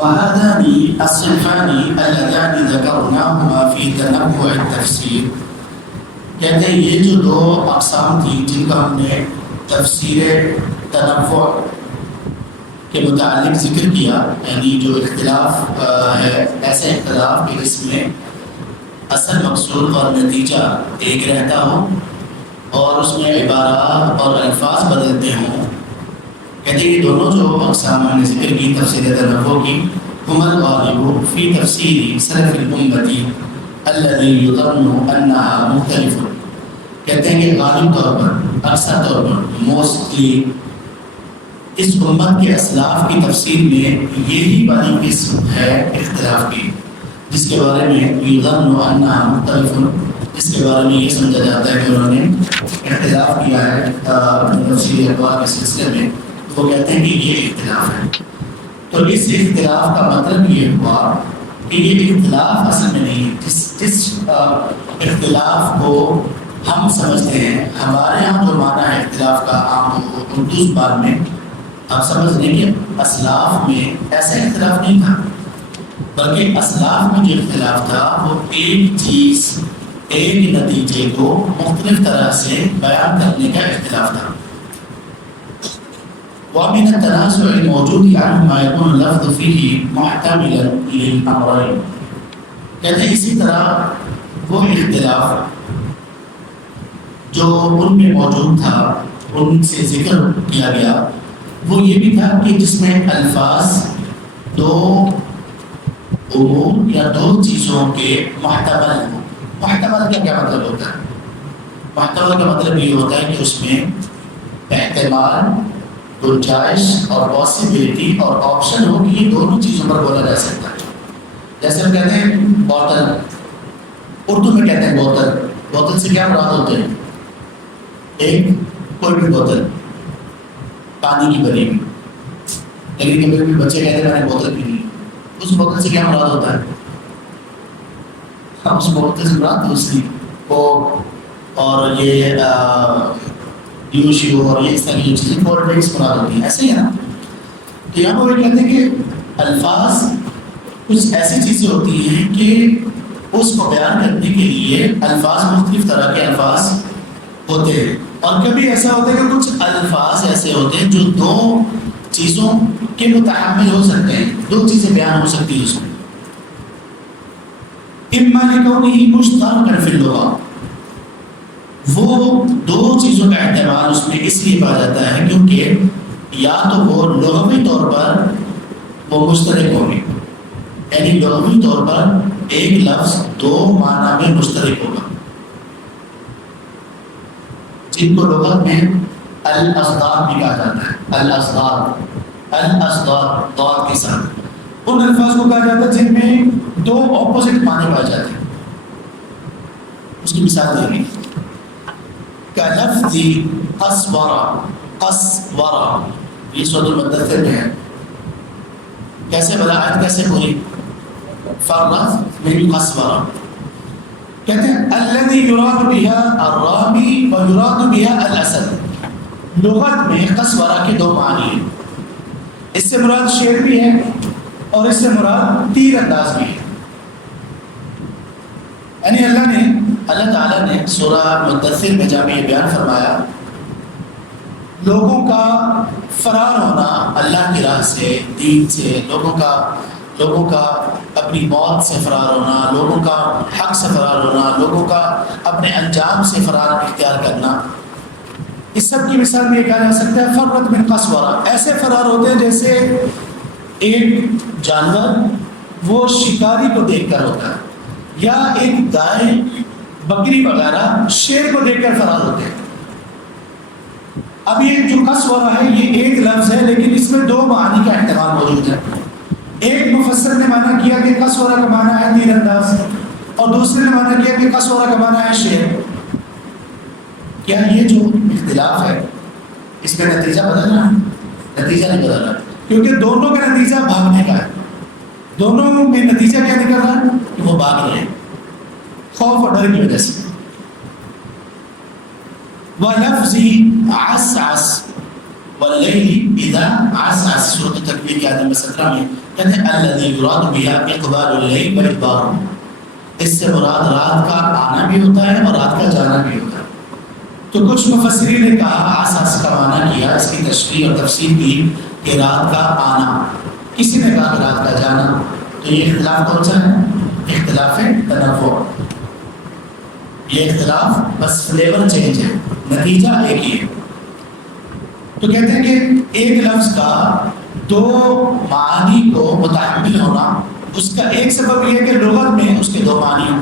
وهذان الصنفان اللذان ذكرناهما في تنوع التفسير، کہتے ہیں یہ جو دو اقسام تھی جن کا ہم نے تفسیر تنوع کے متعلق ذکر کیا، یعنی جو اختلاف ہے ایسے اختلاف کہ اس میں اصل مقصود اور نتیجہ ایک رہتا ہو اور اس میں عبارات اور الفاظ بدلتے ہوں، کہتے ہیں یہ دونوں جو اقسام ہم نے ذکر کی تفسیر تنوع کی، ہم الغالب فی تفسیر سلف الامتی الذی یظن انہا مختلف، کہتے ہیں کہ غالب طور پر اکثر طور پر موسٹلی اس امت کے اسلاف کی تفسیر میں یہی والی قسم ہے اختلاف کی، جس کے بارے میں یظن انہا مختلف، جس کے بارے میں یہ سمجھا جاتا ہے کہ انہوں نے اختلاف کیا ہے اپنی تفسیر اقوال کے سلسلے میں، وہ کہتے ہیں کہ یہ اختلاف ہے۔ تو اس اختلاف کا مطلب یہ ہوا کہ یہ اختلاف اصل میں نہیں، جس اختلاف کو ہم سمجھتے ہیں، ہمارے ہاں جو معنی ہے اختلاف کا عام اردو زبان میں آپ سمجھ لیں کہ اسلاف میں ایسا اختلاف نہیں تھا، بلکہ اسلاف میں جو اختلاف تھا وہ ایک چیز ایک نتیجے کو مختلف طرح سے بیان کرنے کا اختلاف تھا۔ ومن التنازع الموجود عنه ما يكون اللفظ فيه محتملا للأمرين، کہتے ہیں اسی طرح وہ اختلاف جو ان میں موجود تھا ان سے ذکر کیا گیا، وہ یہ بھی تھا کہ جس میں الفاظ دو امور یا دو چیزوں کے محتمل ہوں۔ محتمل کا کیا مطلب ہوتا ہے؟ محتمل کا مطلب یہ ہوتا ہے کہ اس میں احتمال، گنجائش اور پاسبلٹی اور آپشن ہو کہ یہ دونوں چیزوں پر بولا جا سکتا ہے۔ جیسے ہم کہتے ہیں بوتل، اردو میں کہتے ہیں بوتل، بوتل سے کیا مراد ہوتے ہیں؟ ایک کوئی بھی بوتل پانی کی بنی ہوئی، لیکن کبھی کبھی بچے کہتے ہیں میں نے بوتل پی لی، اس بوتل سے کیا مراد ہوتا ہے؟ اس بوتل سے مراد دوسری کوک اور یہ یوشیو اور یہ اس طرح کی چیزیں کولڈ ڈرنکس مراد ہوتی ہیں، ایسے ہی ہے نا۔ تو یہاں پر وہ کہتے ہیں کہ الفاظ کچھ ایسی چیزیں ہوتی ہیں کہ اس کو بیان کرنے کے لیے الفاظ مختلف طرح کے الفاظ ہوتے ہیں، اور کبھی ایسا ہوتا ہے کہ کچھ الفاظ ایسے ہوتے ہیں جو دو چیزوں کے متحمل ہو سکتے ہیں، دو چیزیں بیان ہو سکتی ہیں اس میں۔ اما لکونہ مشترکا فی اللغہ، وہ دو چیزوں کا احتمال اس میں اس لیے پایا جاتا ہے کیونکہ یا تو وہ لغوی طور پر وہ مشترک ہوں گے، یعنی لغوی طور پر ایک لفظ دو معنی میں مشترک ہوگا، جن کو لغت میں الاصداد بھی کہا جاتا ہے۔ الاصداد ضاد کے ساتھ ان الفاظ کو کہا جاتا ہے جن میں دو اپوزٹ معنی پائے جاتے ہیں۔ اس کی مثال دیں گے کلفظ قسورا، یہ سورۃ المدثر میں ہے، کیسے بلاغت کیسے ہوئی؟ فرت من قسورا، کہتے ہیں الذي يراد بها الرامی ويراد بها الاسد، لغت میں قسورا کے دو معنی ہیں، اس سے مراد شیر بھی ہے اور اس سے مراد تیر انداز بھی ہے۔ یعنی اللہ تعالیٰ نے سورہ مدثر میں جب یہ بیان فرمایا لوگوں کا فرار ہونا اللہ کی راہ سے، دین سے، لوگوں کا اپنی موت سے فرار ہونا، لوگوں کا حق سے فرار ہونا، لوگوں کا اپنے انجام سے فرار اختیار کرنا، اس سب کی مثال میں یہ کہا جا سکتا ہے فرت من قسورا، ایسے فرار ہوتے ہیں جیسے ایک جانور وہ شکاری کو دیکھ کر ہوتا ہے، یا ایک گائے بکری وغیرہ شیر کو دیکھ کر فرار ہوتے ہیں۔ اب یہ جو قسورا ہے یہ ایک لفظ ہے لیکن اس میں دو معنی کا احتمال موجود ہے۔ ایک مفسر نے معنی کیا کہ قسورا کا معنی ہے تیر انداز، اور دوسرے نے معنی کیا کہ قسورا کا معنی ہے شیر۔ کیا یہ جو اختلاف ہے اس میں نتیجہ بدل رہا ہے؟ نتیجہ نہیں بدل رہا، کیونکہ دونوں کا نتیجہ بھاگنے کا ہے، دونوں میں نتیجہ کیا نکل رہا ہے کہ وہ بھاگ رہے ہیں خوف اور ڈر کی وجہ سے۔ وَلَفْظِ عَسْعَسْ وَاللَّيْلِ إِذَا عَسْعَسْ، سورۃ التکویر کی آیت نمبر 17 میں کہتے ہیں الذی یراد بها اقبال اللیل و ادبارہ، اس سے مراد رات کا آنا بھی ہوتا ہے اور رات کا جانا بھی ہوتا ہے۔ تو کچھ مفسرین نے کہا آساس کا معنی کیا، اس کی تشریح اور تفسیر کی کہ رات کا آنا، کسی نے کہا کہ رات کا جانا۔ تو یہ اختلاف کون سا ہے؟ اختلاف تنوع، یہ اختلاف بس فلیور چینج ہے، نتیجہ ایک ہی ہے۔ تو کہتے ہیں کہ ایک لفظ کا دو معنی کو متحمل ہونا، اس کا ایک سبب یہ ہے کہ لغت میں اس کے دو معنی ہوں،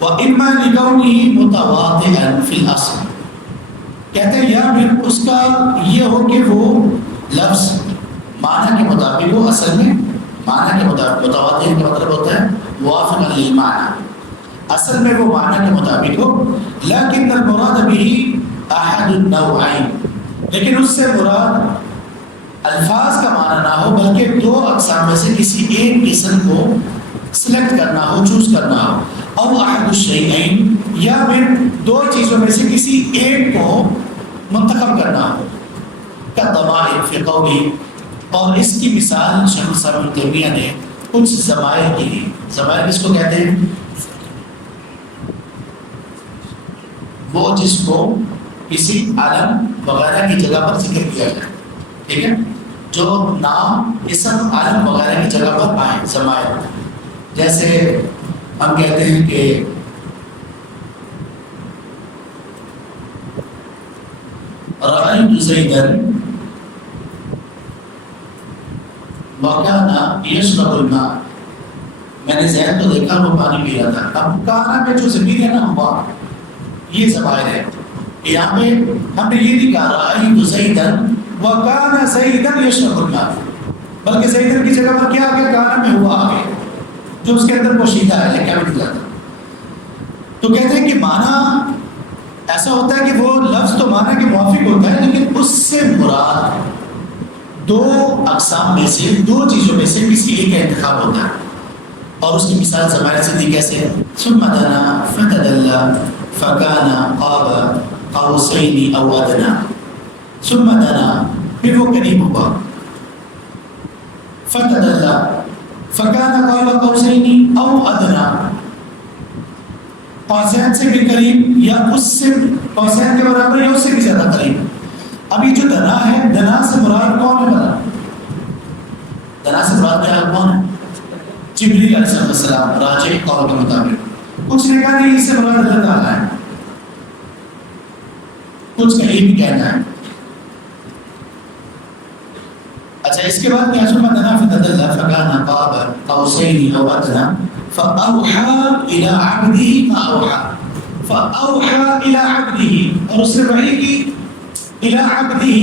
وَإِمَّا لِكَوْنِهِ مُتَوَاطِئًا فِي الْأَصْلِ، کہتے ہیں یا پھر اس کا یہ ہو کہ وہ لفظ معنی کے مطابق ہو، اصل میں معنی کے مطابق، متواتر کا مطلب ہوتا ہے موافقا للمعنی، اصل میں وہ معنی کے مطابق ہو، لیکن المراد به احد النوعین، لیکن اس سے مراد الفاظ کا معنی نہ ہو بلکہ دو اقسام میں سے کسی ایک قسم کو سلیکٹ کرنا ہو، چوز کرنا ہو، او احد الشیئین، یا پھر دو چیزوں میں سے کسی ایک کو منتخب کرنا ہو، کالضمائر فی قولی، اور اس کی مثال شیخ الاسلام ابن تیمیہ نے کچھ ضمائر کی دی۔ ضمائر کس کو کہتے ہیں؟ وہ جس کو کسی علم وغیرہ کی جگہ پر ذکر کیا جائے، ٹھیک ہے، جو نام اسم علم وغیرہ کی جگہ پر آئیں، ضمائر۔ جیسے ہم کہتے ہیں کہ رأیت زیداً وَكَانَ يَشْرَبُ الْمَاءَ، میں نے زید کو دیکھا وہ پانی پی رہا تھا۔ اب کانا میں جو ضمیر ہے نا ہوا، یہ ضمائر ہے۔ یہاں پہ ہم نے یہ نہیں کہا رأیت زیداً وَكَانَ زیداً يَشْرَبُ الْمَاءَ، بلکہ زیداً کی جگہ پر کیا آ گیا؟ کانا میں ہوا آ گیا، جو اس کے اندر پوشیدہ ہے، لکھا بھی نہیں جاتا۔ تو کہتے ہیں کہ معنی ایسا ہوتا ہے کہ وہ لفظ تو معنی کے موافق ہوتا ہے، لیکن اس سے مراد دو اقسام میں سے، دو چیزوں میں سے کسی ایک کا انتخاب ہوتا ہے، اور اس کی مثال ضمائر سے دی کیسے؟ ثم دنا فتدلى فكان قاب قوسين او ادنى، ثم دنا، پھر وہ قریب ہوا، فتدلى فكان قاب قوسين او ادنى، قوسین سے بھی قریب یا اس سے قوسین کے برابر یا اس سے بھی زیادہ قریب۔ اب یہ جو دنا ہے، دنا سے مراد کون ہے؟ دنا سے مراد کیا ہے؟ کون ہے؟ جبریل علیہ السلام، راجح قول کے مطابق۔ کچھ نے کہا نہیں، اس سے مراد اللہ تعالیٰ ہے، کچھ کا یہ بھی کہنا ہے۔ اچھا، اس کے بعد کیا ثم دنا فتدلى فكان قاب قوسين او ادنى فاوحى الى عبده ما اوحى، فاوحى الى عبده، اور اس نے وحی کی الى عبده،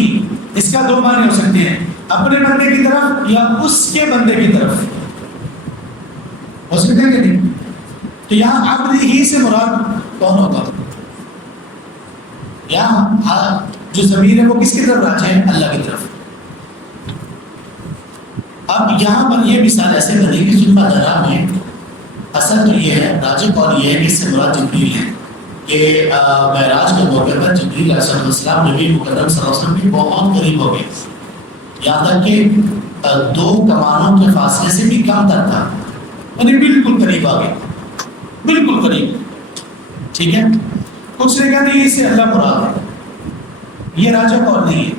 اس کا دو معنی ہو سکتے ہیں، اپنے بندے کی طرف یا اس کے بندے کی طرف، ہو سکتے ہیں کہ نہیں؟ تو یہاں عبده سے مراد کون ہوگا؟ یہاں جو ضمیر ہے وہ کس کی طرف راجع ہے؟ اللہ کی طرف۔ اب یہاں پر یہ مثال ایسے بنے کہ ثم دنا میں اصل تو یہ ہے، راجع قول یہ ہے کہ اس سے مراد جبریل ہے، کہ معراج کے موقع پر جبریل علیہ السلام نبی مکرم صلی اللہ علیہ وسلم بھی بہت قریب ہو گئے، یہاں تک کہ دو کمانوں کے فاصلے سے بھی کم تر تھا، یعنی بالکل قریب آ گئے، بالکل قریب، ٹھیک ہے۔ کچھ نے کہا نہیں، اس سے اللہ مراد ہے، یہ راجع قول نہیں ہے،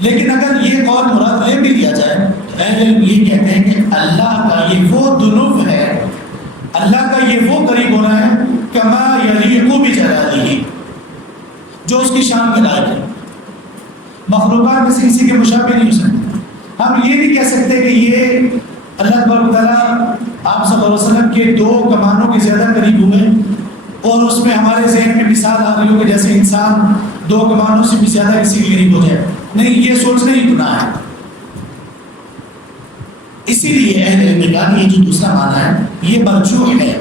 لیکن اگر یہ قول مراد لے بھی لیا جائے، اہل علم یہ کہتے ہیں کہ اللہ کا یہ وہ دنو ہے، اللہ کا یہ وہ قریب ہونا ہے کما یلیق بجلالہ، جو اس کی شان کے لائق ہے، مخلوقات میں سے کسی کے مشابہ نہیں ہو سکتے۔ ہم یہ نہیں کہہ سکتے کہ یہ اللہ تبارک و تعالیٰ آپ صلی اللہ علیہ وسلم کے دو کمانوں کے زیادہ قریب ہوئے، اور اس میں ہمارے ذہن میں مثال آ رہی ہو کہ جیسے انسان دو کمانوں سے بھی زیادہ کسی کے قریب ہو جائے، نہیں، یہ سوچنا ہی گناہ ہے۔ اسی لیے اہل علم نے کہا کہ یہ جو دوسرا معنی ہے یہ مرجوح ہے،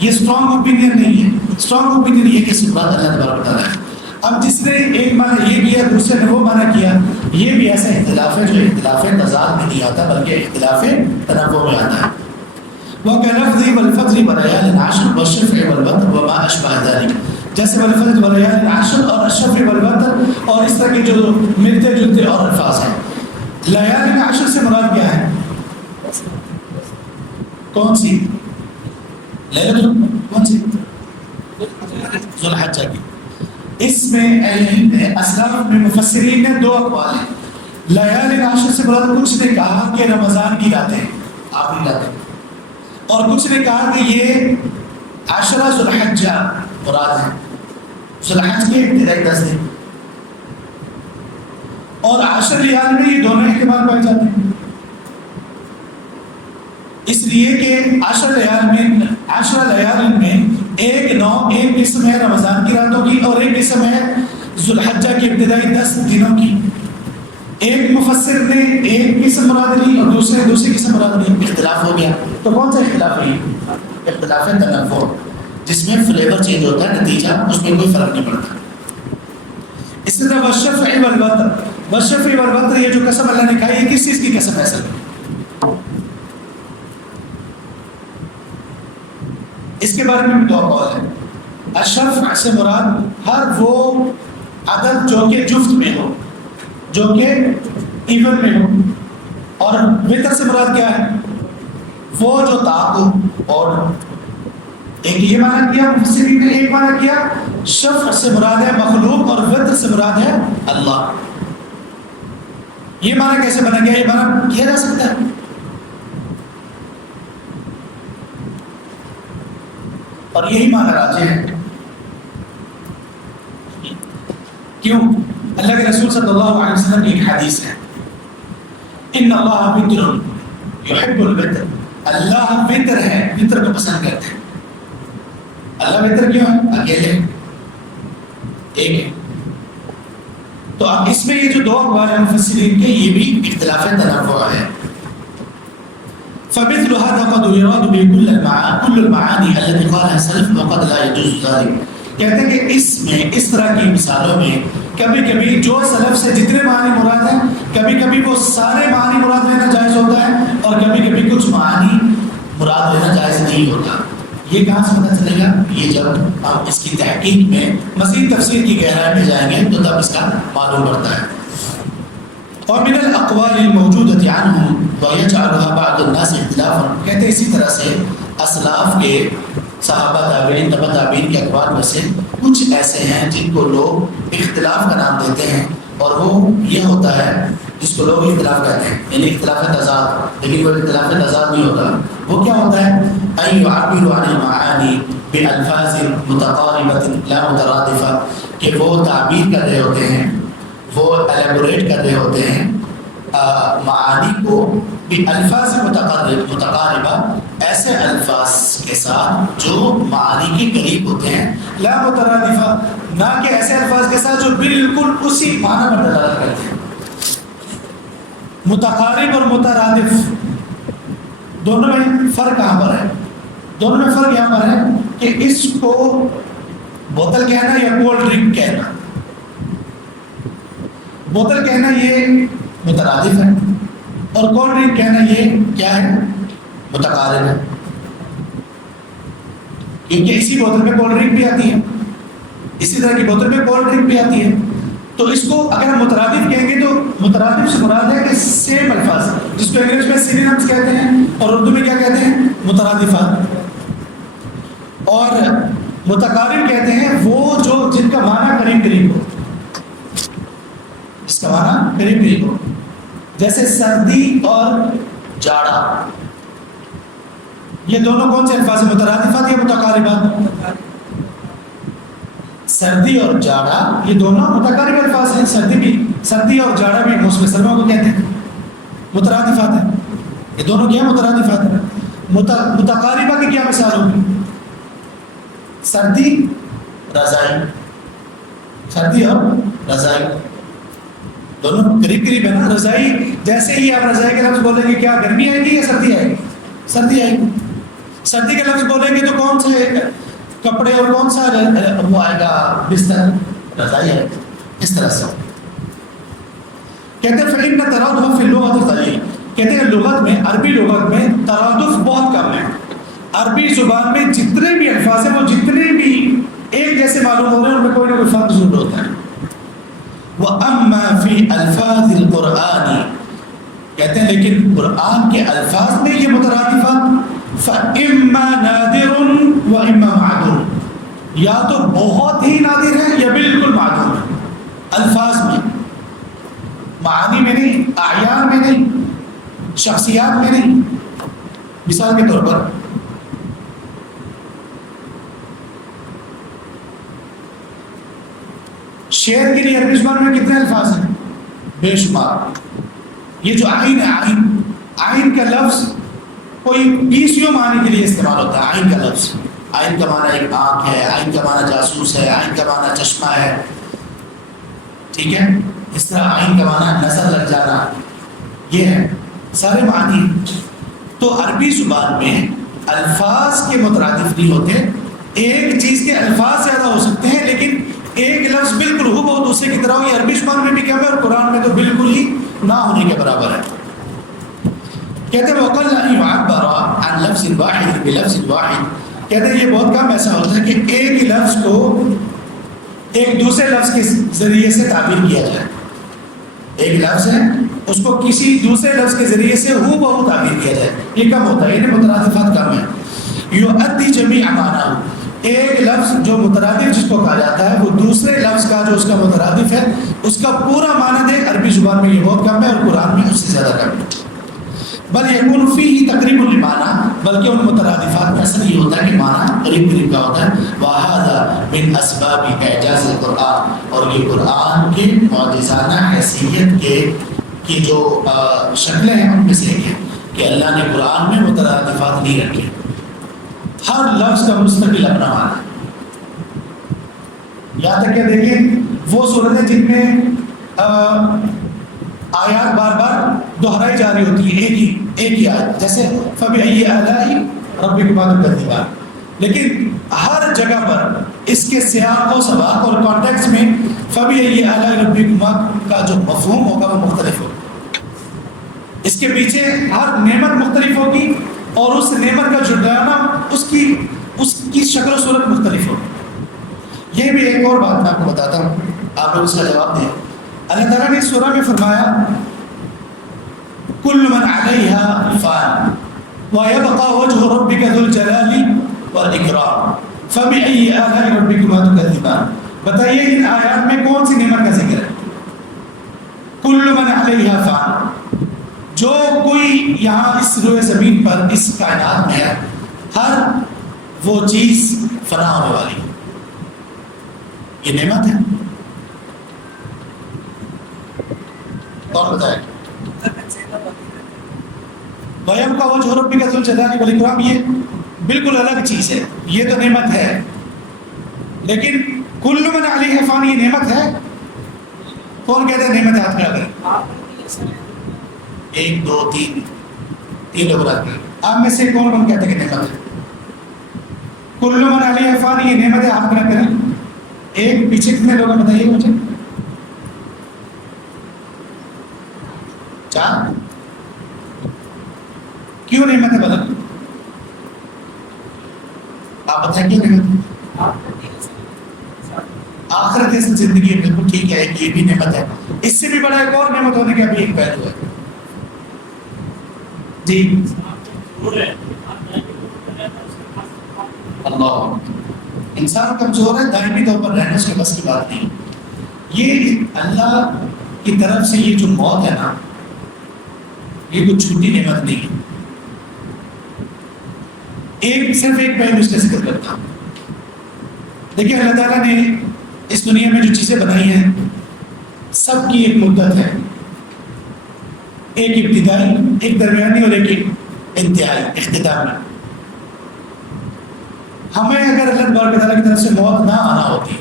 یہ اسٹرانگ اوپینین نہیں ہے، اسٹرانگ اوپینین یہ کہ صفات اللہ تبارک و تعالیٰ ہے۔ اب جس نے ایک معنی یہ کیا، دوسرے نے وہ معنی کیا، یہ بھی ایسا اختلاف ہے جو اختلاف تضاد میں نہیں آتا بلکہ اختلاف تنوع میں آتا ہے۔ وَكَلَفْظِ وَالْفَضْلِ وَلَيَالِ الْعَشْرِ وَالشَّفْعِ وَالْوَتْرِ وَمَا أَشْبَهَ ذَلِكَ، جیسے وَالْفَضْلِ وَلَيَالِ الْعَشْرِ اور الشَّفْعِ وَالْوَتْرِ اور اس طرح کے جو ملتے جلتے اور الفاظ ہیں۔ لیالِ العشر سے مراد کیا ہے؟ کون سی؟ کون سی؟ ذوالحجہ کی. اس میں اسلاف میں مفسرین نے دو اقوال ہیں. لیال عشر سے مراد کچھ نے کہا کہ رمضان کی راتیں آخری راتیں، اور کچھ نے کہا کہ یہ عشرہ ذوالحجہ مراد ہے، ذوالحج کے ابتدائی 10 دن. اور 10 لیال میں یہ دونوں احتمال پائے جاتے ہیں، اس لیے کہ 10 لیال میں ایک قسم ہے رمضان کی راتوں کی اور ایک قسم ہے ذوالحجہ کے ابتدائی 10 دنوں کی. ایک مفسر نے ایک قسم مراد لی اور دوسری قسم مراد لی. اختلاف ہو گیا. تو کون سا اختلاف ہے؟ اختلاف تنوع، جس میں فلیور چینج ہوتا ہے، نتیجہ اس میں کوئی فرق نہیں پڑتا. اس طرح والشفع والوتر، یہ جو قسم اللہ نے کہا، یہ کس چیز کی قسم ہے؟ اصل اس کے بارے میں دو قول ہے. الشفع سے مراد ہر وہ عدد جو کہ جفت میں ہو، جو کہ ایون میں ہو. اور وتر سے مراد کیا ہے؟ وہ جو تعاقب. اور ایک یہ معنی کیا مفسرین نے، ایک معنی کیا شفع سے مراد ہے مخلوق اور وتر سے مراد ہے اللہ. یہ معنی کیسے بنا گیا؟ یہ معنی کیا جا سکتا ہے. اور یہی معنی راجح ہے. کیوں؟ اللہ کے رسول صلی اللہ علیہ وسلم کی ایک حدیث ہے، ان اللہ وتر یحب الوتر. اللہ وتر ہے، وتر کو پسند کرتے ہیں. اللہ وتر کیوں ہے؟ اکیلے ایک ہے. تو اب اس میں یہ جو دو اقوال ہیں مفسرین کے، یہ بھی اختلاف تنوع ہے. فمثل هذا قد يراد به كل المعاني التي قالها السلف وقد لا يجوز ذلك. کہتے ہیں کہ اس میں اس طرح کی مثالوں میں کبھی کبھی جو سلف سے جتنے معنی مراد ہیں، کبھی کبھی وہ سارے معنی مراد لینا جائز ہوتا ہے اور کبھی کبھی کچھ معنی مراد لینا جائز نہیں ہوتا. یہ کہاں سے پتہ چلے گا؟ یہ جب ہم اس کی تحقیق میں مزید تفسیر کی گہرائی میں جائیں گے تو تب اس کا معلوم پڑتا ہے. اور من الاقوال الموجودۃ عنہم ویجعلها بعض الناس اختلافا. کہتے ہیں اسی طرح سے اسلاف کے صحابہ تابعین تبع تابعین کے اقوال میں سے کچھ ایسے ہیں جن کو لوگ اختلاف کا نام دیتے ہیں، اور وہ یہ ہوتا ہے جس کو لوگ اختلاف کہتے ہیں، یعنی اختلاف تضاد. لیکن وہ اختلاف تضاد نہیں ہوتا. وہ کیا ہوتا ہے؟ ان يعبروا عن المعانی بالفاظ متقاربۃ لا مترادفہ، کہ وہ تعبیر کر رہے ہوتے ہیں، وہ ایلیبوریٹ کر رہے ہوتے ہیں معانی کو بالفاظ متقاربہ، ایسے الفاظ کے ساتھ جو معانی کے قریب ہوتے ہیں، لا مترادفہ، نہ کہ ایسے الفاظ کے ساتھ جو بالکل اسی معنی پر دلالت کرتے ہیں. متقارب اور مترادف دونوں میں فرق کہاں پر ہے؟ دونوں میں فرق یہاں پر ہے کہ اس کو بوتل کہنا یا کولڈ ڈرنک کہنا. بوتل کہنا یہ مترادف ہے اور کولڈ ڈرنک کہنا یہ کیا ہے؟ متقارب ہے. کیونکہ اسی بوتل میں کولڈ ڈرنک بھی آتی ہے، اسی طرح کی بوتل میں کولڈ ڈرنک بھی آتی ہے. تو اس کو اگر ہم مترادف کہیں گے تو مترادف سے مراد ہے کہ سیم الفاظ، جس کو انگلش میں سینونیمز کہتے ہیں اور اردو میں کیا کہتے ہیں؟ مترادفات. اور متقارب کہتے ہیں وہ جو جن کا معنی قریب قریب ہو، اس کا معنی قریب قریب ہو. جیسے سردی اور جاڑا، یہ دونوں کون سے الفاظ ہیں؟ مترادفات یا متقاربات؟ سردی اور جاڑا یہ دونوں متقارب الفاظ ہیں. سردی اور جاڑا بھی موسم سرما کو کہتے ہیں، مترادفات ہیں. یہ دونوں کیا مترادفات ہیں. متقاربہ کی کیا مثال ہوگی؟ سردی رضائی، سردی اور رضائی دونوں قریب قریب ہے نا. رضائی جیسے ہی آپ رضائی کے لفظ بولیں گے کیا گرمی آئے گی یا سردی آئے گی؟ سردی آئے گی. سردی کے لفظ بولیں گے تو کون سے کپڑے اور کون سا وہ آئے گا؟ بستر، رضائی آئے گی. اس طرح سے کہتے ہیں فإن ترادف فی اللغة قلیل. کہتے ہیں لغت میں، عربی لغت میں ترادف بہت کم ہے. عربی زبان میں جتنے بھی الفاظ ہیں وہ جتنے بھی ایک جیسے معلوم ہو رہے ہیں، ان میں کوئی نہ کوئی فرق ضرور ہوتا ہے. وَأَمَّا فِي أَلْفَاظِ الْقُرْآنِ. کہتے ہیں لیکن قرآن کے الفاظ میں یہ مترادفات اما معدوم، یا تو بہت ہی نادر ہے یا بالکل معدوم ہے، الفاظ میں، معانی میں نہیں، اعیان میں نہیں، شخصیات میں نہیں۔ مثال کے طور پر شعر کے لیے عربی زبان میں کتنے الفاظ ہیں؟ بے شمار۔ یہ جو عین ہے، عین کا لفظ کوئی 20 معنی کے لیے استعمال ہوتا ہے۔ عین کا لفظ، عین کا معنی ایک آنکھ ہے، عین کا معنی جاسوس ہے، عین کا معنی چشمہ ہے، ٹھیک ہے؟ اس طرح عین کا معنی نظر لگ جانا، یہ ہے سارے معنی۔ تو عربی زبان میں الفاظ کے مترادف نہیں ہوتے، ایک چیز کے الفاظ زیادہ ہو سکتے ہیں لیکن ایک لفظ بالکل ہو بہت دوسرے کی طرح ہو، یہ عربی زبان میں بھی کم ہے اور قرآن میں تو بالکل ہی نہ ہونے کے برابر ہے۔ کہتے ہیں وَقَلَّ أَن يُعَبَّرَ عَن لَفْظٍ وَاحِدٍ بِلَفْظٍ وَاحِدٍ، کہتے ہیں یہ بہت کم ایسا ہوتا ہے کہ ایک لفظ کو ایک دوسرے لفظ کے ذریعے سے تعبیر کیا جائے۔ ایک لفظ ہے اس کو کسی دوسرے لفظ کے ذریعے سے ہو بہو تعبیر کیا جائے، یہ کم ہوتا ہے، یعنی مترادفات کم ہے۔ یؤدی جمیع معناہ، ایک لفظ جو مترادف جس کو کہا جاتا ہے وہ دوسرے لفظ کا جو اس کا مترادف ہے اس کا پورا معنی دے، عربی زبان میں یہ بہت کم ہے اور قرآن میں اس سے زیادہ کم ہے۔ بل یکون فیہ تقریب المعنی، بلکہ ان مترادفات میں اصل یہ ہوتا ہے کہ معنی قریب قریب کا ہوتا ہے۔ وہذا من اسباب اعجاز القرآن، اور یہ قرآن کے معجزانہ حیثیت کی جو شکلیں ہیں ان میں سے ایک ہے کہ اللہ نے قرآن میں مترادفات نہیں رکھے، ہر لفظ کا مستقل اپنا معنی ہے۔ یہاں تک کہ دیکھیں وہ صورتیں جن میں آیات بار بار دہرائی جا رہی ہوتی ہے، ایک ہی آیت، جیسے فَبِأَيِّ آلَاءِ رَبِّكُمَا تُكَذِّبَانِ، لیکن ہر جگہ پر اس کے سیاق و سباق اور کانٹیکس میں فَبِأَيِّ آلَاءِ رَبِّكُمَا کا جو مفہوم ہوگا وہ مختلف ہوگا، اس کے پیچھے ہر نعمت مختلف ہوگی اور اس نعمت کا جھٹلانا اس کی شکل و صورت مختلف ہوگی۔ یہ بھی ایک اور بات میں آپ کو بتاتا ہوں، آپ لوگ اس کا جواب دیں۔ اللہ تعالیٰ نے اس سورہ میں فرمایا کل من علیہا فان ویبقى وجہ ربک ذو الجلال والاکرام فبأي آلاء ربکما تکذبان، بتائیے ان آیات میں کون سی نعمت کا ذکر ہے؟ کل من علیہا فان، جو کوئی یہاں اس روئے زمین پر اس کائنات میں ہے، ہر وہ چیز فنا ہونے والی ہے، یہ نعمت ہے۔ کون بتائے؟ وَيَبْقَى وَجْهُ رَبِّكَ ذُو الْجَلَالِ وَالْإِكْرَامِ، یہ بالکل الگ چیز ہے، یہ تو نعمت ہے، لیکن کل من علیہ فان یہ نعمت ہے؟ کون کہتے ہیں نعمت ہے؟ ہاتھ کھڑا کریں، 1 2 3 لوگ رہتے ہیں، آپ میں سے کون کون کہتے ہیں کہ نعمت ہے؟ کل من علیہ فان یہ نعمت ہے، ہاتھ کھڑا کریں۔ ایک پیچھے کتنے لوگ ہیں بتائیے مجھے؟ 4۔ کیوں نعمت ہے بدل؟ آپ بتائیں کیوں نعمت ہے؟ آخرت اس زندگی میں بالکل ٹھیک ہے، یہ بھی نعمت ہے، اس سے بھی بڑا ایک اور نعمت ہونے کا بھی ایک پہلو ہے۔ جی اللہ، انسان کمزور ہے، دائمی طور پر رہنے سے بس کی بات نہیں۔ یہ اللہ کی طرف سے یہ جو موت ہے نا، یہ کوئی چھوٹی نعمت نہیں ہے۔ صرف ایک پہلو اس کا ذکر کرتا ہوں۔ دیکھیے اللہ تعالیٰ نے اس دنیا میں جو چیزیں بنائی ہیں سب کی ایک مدت ہے، ایک ابتدائی، ایک درمیانی اور ایک انتہائی اختتامی۔ ہمیں اگر اللہ تبارک و تعالیٰ کی طرف سے موت نہ آنا ہوتی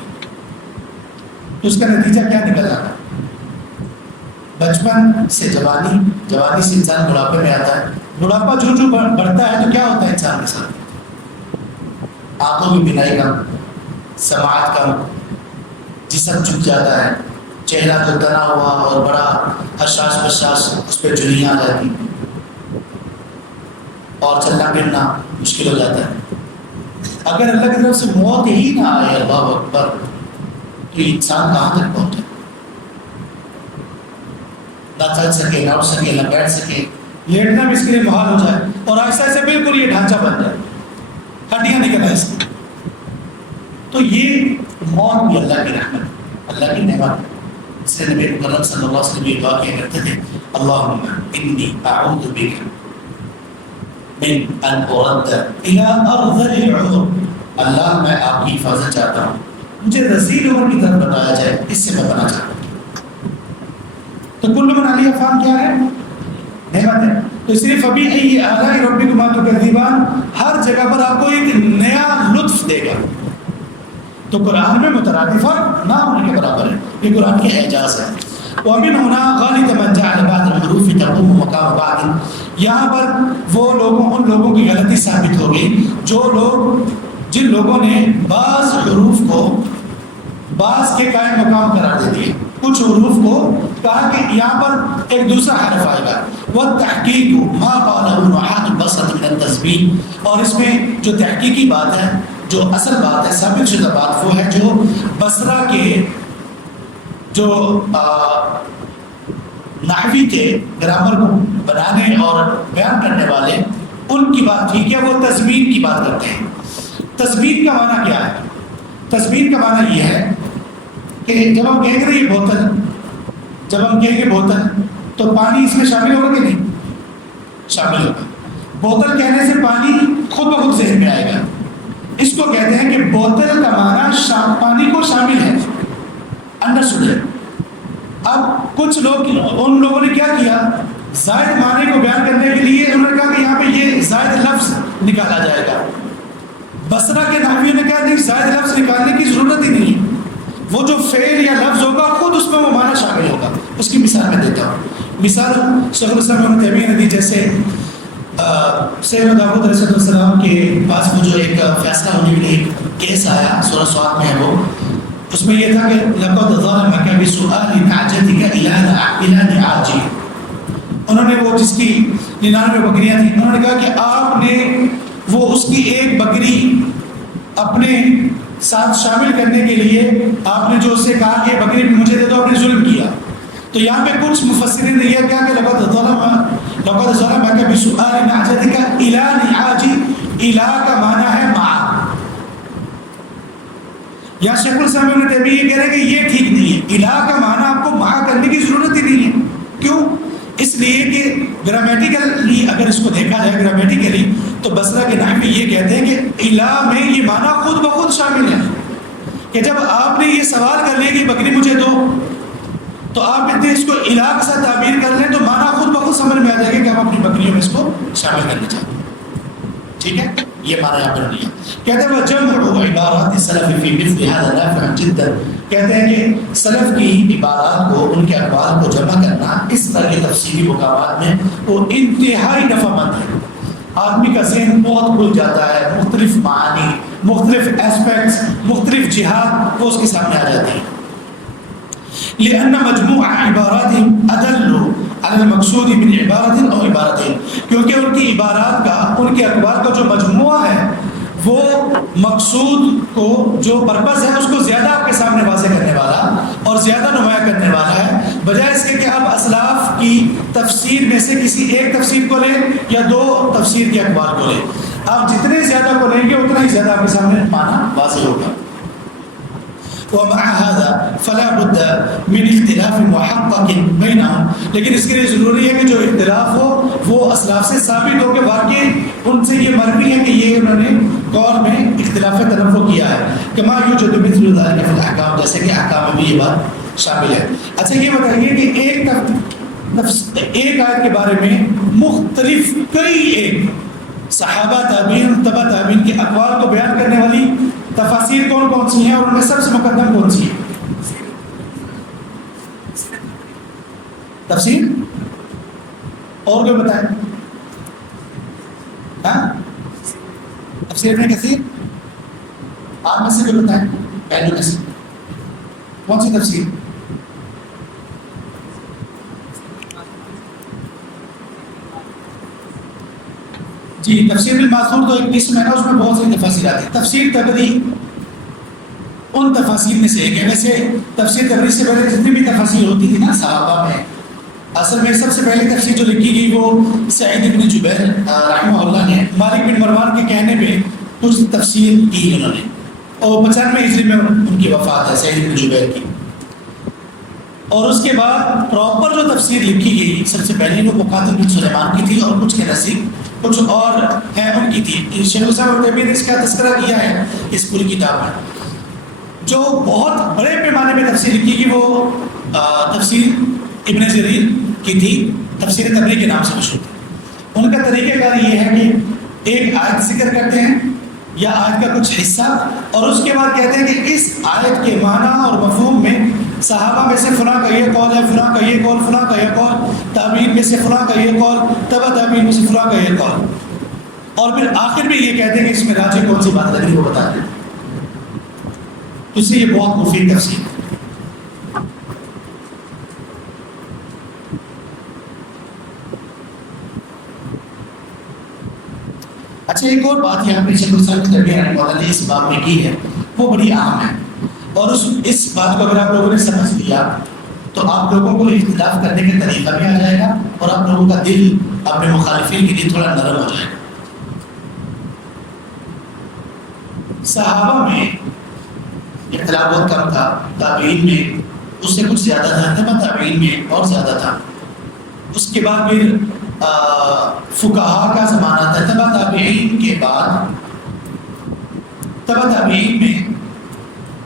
تو اس کا نتیجہ کیا نکل جاتا؟ بچپن سے جوانی، جوانی سے انسان بڑھاپے میں آتا ہے، بڑھاپا جو بڑھتا ہے تو کیا ہوتا ہے انسان کے ساتھ؟ آنکھوں کی بینائی کم، سماعت کم، جسم جھک جاتا ہے، چہرہ جو تنا ہوا اور بڑا حساس بشاس اس پہ جھریاں آ جاتی اور چلنا پھرنا مشکل ہو جاتا ہے۔ اگر اللہ کی طرف سے موت ہی نہ آئے، اللہ اکبر، تو یہ انسان کہاں تک پہنچے؟ نہ چل سکے، نہ اٹھ سکے، نہ بیٹھ سکے، لیٹنا بھی اس کے لیے محال ہو جائے اور ایسا ایسے بالکل یہ ڈھانچہ بن جائے، ہڈیاں نکل آئے اس کی۔ تو یہ موت بھی اللہ کی رحمت، اللہ کی نعمت ہے۔ اس لیے نبی مکرم صلی اللہ علیہ وسلم یہ دعا کیا کرتے تھے، اللہم انی اعوذ بک من ان ارد الى ارذل العمر، اللہ میں آپ کی حفاظت چاہتا ہوں، مجھے رذیل عمر کی طرف بتایا جائے، اس سے میں بنا چاہتا ہوں۔ تو کل من علیہ فان کیا ہے؟ نعمت ہے۔ تو اس لیے فبأي آلاء ربکما تکذبان، ہر جگہ پر آپ کو ایک نیا لطف دے گا۔ تو قرآن میں مترادفہ نہ ہونے کے برابر ہے، یہ قرآن کی اعجاز ہے۔ ومن هنا غالط من جعل بعض الحروف تقوم مقام بعض، یہاں پر وہ لوگوں، ان لوگوں کی غلطی ثابت ہو گئی جو لوگ، جن لوگوں نے بعض حروف کو بعض کے قائم مقام قرار دے دیے، کچھ حروف کو کہا کہ یہاں پر ایک دوسرا حرف آئے گا، وَالتَّحْقِيقُ مَا قَالَهُ نُحَاةُ الْبَصْرَةِ مِنَ التَّثْبِيتِ، اور اس میں جو تحقیقی بات ہے، جو اصل بات ہے، ثابت شدہ بات وہ ہے جو بصرہ کے جو نحوی تھے، گرامر کو بنانے اور بیان کرنے والے، ان کی بات ٹھیک ہے، وہ تضمین کی بات کرتے ہیں۔ تضمین کا معنی کیا ہے؟ تضمین کا معنی یہ ہے کہ جب ہم کہیں گے یہ بوتل، جب ہم کہیں گے بوتل تو پانی اس میں شامل ہوگا کہ نہیں؟ شامل ہوگا۔ بوتل کہنے سے پانی خود بخود ذہن میں آئے گا۔ اس کو کہتے ہیں کہ بوتل کا معنی پانی کو شامل ہے، انڈرسٹوڈ ہے۔ اب کچھ لوگ، ان لوگوں نے کیا کیا، زائد معنی کو بیان کرنے کے لیے انہوں نے کہا کہ یہاں پہ یہ زائد لفظ نکالا جائے گا۔ بصرہ کے نحویوں نے کہا نہیں، زائد لفظ نکالنے کی ضرورت ہی نہیں ہے، وہ جو فعل یا لفظ ہوگا خود اس میں وہ معنی شامل ہوگا۔ اس کی مثال میں دیتا ہوں۔ مثال شیخ الاسلام ابن تیمیہ نے دی، جیسے سیدنا داؤد علیہ السلام کے پاس وہ جو ایک فیصلہ ہونے کے لیے ایک کیس آیا، سورہ صاد میں ہے وہ، اس میں یہ تھا کہ لقد ظلمك بسؤال حاجتك الى نعاج، انہوں نے وہ جس کی 99 بکریاں تھیں، انہوں نے کہا کہ آپ نے وہ اس کی ایک بکری اپنے ساتھ شامل کرنے کے لیے آپ نے جو اس سے کہا کہ بکری مجھے دے دو، آپ نے ظلم کیا۔ تو یہاں پہ کچھ مفسرین نے یہ کہا کہ لقد ظلمك بسؤال حاجتك الى نعاج، الى کا معنی ہے مع۔ یا شیخ الاسلام ابن تیمیہ یہ کہہ رہے ہیں کہ یہ ٹھیک نہیں ہے، الہ کا معنی آپ کو مع کرنے کی ضرورت ہی نہیں ہے۔ کیوں؟ اس لیے کہ گرامیٹیکلی اگر اس کو دیکھا جائے گرامیٹیکلی، تو بصرہ کے نحوی یہ کہتے ہیں کہ الہ میں یہ معنی خود بخود شامل ہے، کہ جب آپ نے یہ سوال کر لیا کہ بکری مجھے دو، تو آپ اتنے اس کو الہ کے ساتھ تعبیر کر لیں تو معنی خود بخود سمجھ میں آ جائے گا کہ ہم اپنی بکریوں میں اس کو شامل کرنا چاہتے ہیں۔ ٹھیک ہے، یہ معنی یہاں پر لیا۔ کہتے ہیں وَجَمْعُ عِبَارَاتِ السَّلَفِ فِي مِثْلِ هَذَا نَافِعٌ جِدًّا، کہتے ہیں کہ سلف کی عبارات کو، ان کے اقوال کو جمع کرنا اس طرح کے تفصیلی مقامات میں وہ انتہائی نفع مند ہے۔ آدمی کا ذہن بہت کھل جاتا ہے، مختلف معانی، مختلف اسپیکٹس، مختلف جہات وہ اس کے سامنے آ جاتے ہیں۔ لأن مجموع عباراتهم أدل على المقصود من عبارة أو عبارتين، کیونکہ ان کی عبارات کا، ان کے اقوال کا جو مجموعہ ہے وہ مقصود کو، جو پرپس ہے اس کو زیادہ آپ کے سامنے واضح کرنے والا اور زیادہ نمایاں کرنے والا ہے، بجائے اس کے کہ آپ اسلاف کی تفسیر میں سے کسی ایک تفسیر کو لیں یا دو تفسیر کے اقوال کو لیں۔ آپ جتنے زیادہ کو لیں گے اتنا ہی زیادہ آپ کے سامنے معنی واضح ہوگا۔ ومع هذا فلا بد من اختلاف محقق بينهم، لیکن اس کے لیے ضروری ہے کہ جو اختلاف ہو وہ اسلاف سے ثابت ہو کہ واقعی ان سے یہ مروی ہے کہ یہ انہوں نے قول میں اختلاف تنوع کیا ہے، كما يوجد مثل ذلك في الاحکام، جیسے کہ احکام میں بھی یہ بات شامل ہے۔ اچھا یہ بتائیے کہ ایک آیت کے بارے میں مختلف کئی ایک صحابہ تابعین تبع تابعین کے اقوال کو بیان کرنے والی تفاسیر کون کون سی ہیں اور ان میں سب سے مقدم کون سی ہے؟ تفسیر اور کوئی بتائیں؟ ہاں تفسیر ابن کثیر، آپ میں سے کوئی بتائیں؟ پہلو میں سے کون سی تفسیر؟ جی تفسیر بالماثور تو ایک قسم ہے نا، اس میں بہت ساری تفاسیر آتی ہیں۔ تفسیر تبری ان تفاسیر میں سے ایک ہے۔ ویسے تفسیر تبری سے پہلے جتنی بھی تفاسیر ہوتی تھی نا صحابہ میں، اصل میں سب سے پہلے تفسیر جو لکھی گئی وہ سعید بن جبیر رحمہ اللہ نے مالک بن مروان کے کہنے پہ کچھ تفسیر کی انہوں نے، اور 95 ہجری میں ان کی وفات ہے سعید بن جبیر کی. اور اس کے بعد پراپر جو تفسیر لکھی گئی سب سے پہلے وہ مقاتل بن سلیمان کی تھی، اور کچھ کے نزدیک کچھ اور ہیں ان کی تھی. شیخ الاسلام ابن تیمیہ نے اس کا تذکرہ کیا ہے اس پوری کتاب میں. جو بہت بڑے پیمانے میں تفسیر لکھی گئی وہ تفسیر ابن جریر کی تھی، تفسیر تبری کے نام سے مشہور تھی. ان کا طریقہ کار یہ ہے کہ ایک آیت ذکر کرتے ہیں یا آیت کا کچھ حصہ، اور اس کے بعد کہتے ہیں کہ اس آیت کے معنی اور مفہوم میں صحابہ میں سے فلاں کا یہ قول ہے، فلاں کا یہ قول، فلاں کا یہ قول، تابعین میں سے فلاں کا یہ قول، تبع تابعین میں سے فلاں کا یہ قول، اور پھر آخر میں یہ کہتے ہیں کہ اس میں راجح کون سی بات لگی وہ بتا دیں. تو اس سے یہ بہت مفید تفسیر ہے. اچھا، ایک اور بات یہاں پہ شیخ الاسلام ابن تیمیہ رحمہ اللہ نے اس باب میں کی ہے، وہ بڑی اہم ہے. اور اس بات کو اگر آپ لوگوں نے سمجھ لیا تو آپ لوگوں کو اختلاف کرنے کا طریقہ بھی آ جائے گا، اور آپ لوگوں کا دل اپنے مخالفین کے لیے تھوڑا نرم ہو جائے گا. صحابہ میں اختلاف بہت کم تھا، تابعین میں اس سے کچھ زیادہ تھا، تبع تابعین میں اور زیادہ تھا. اس کے بعد پھر فقہا کا زمانہ تھا، تبع تابعین کے بعد تبع تابعین میں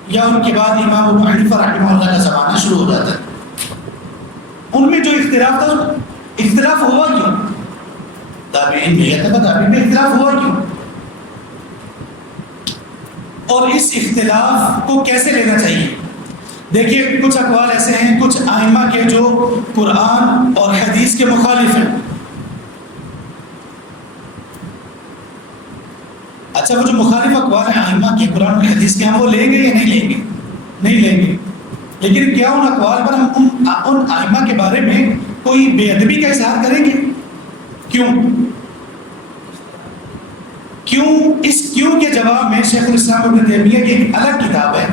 یا ان کے بعد امام ابو حنیفہ رحمہ اللہ کا زمانہ شروع ہو جاتا ہے. ان میں جو اختلاف تھا، اختلاف ہوا کیوں؟ تابعین میں یا تبع تابعین میں اختلاف ہوا کیوں؟ اور اس اختلاف کو کیسے لینا چاہیے؟ دیکھیے، کچھ اقوال ایسے ہیں کچھ ائمہ کے جو قرآن اور حدیث کے مخالف ہیں. اچھا، وہ جو مخالف اقوال ہیں ائمہ کے قرآن اور حدیث کے، ہم وہ لیں گے یا نہیں لیں گے؟ نہیں لیں گے. لیکن کیا ان اقوال پر ہم ان ائمہ کے بارے میں کوئی بے ادبی کا اظہار کریں گے؟ کیوں؟ کیوں کے جواب میں شیخ الاسلام ابن تیمیہ کی ایک الگ کتاب ہے،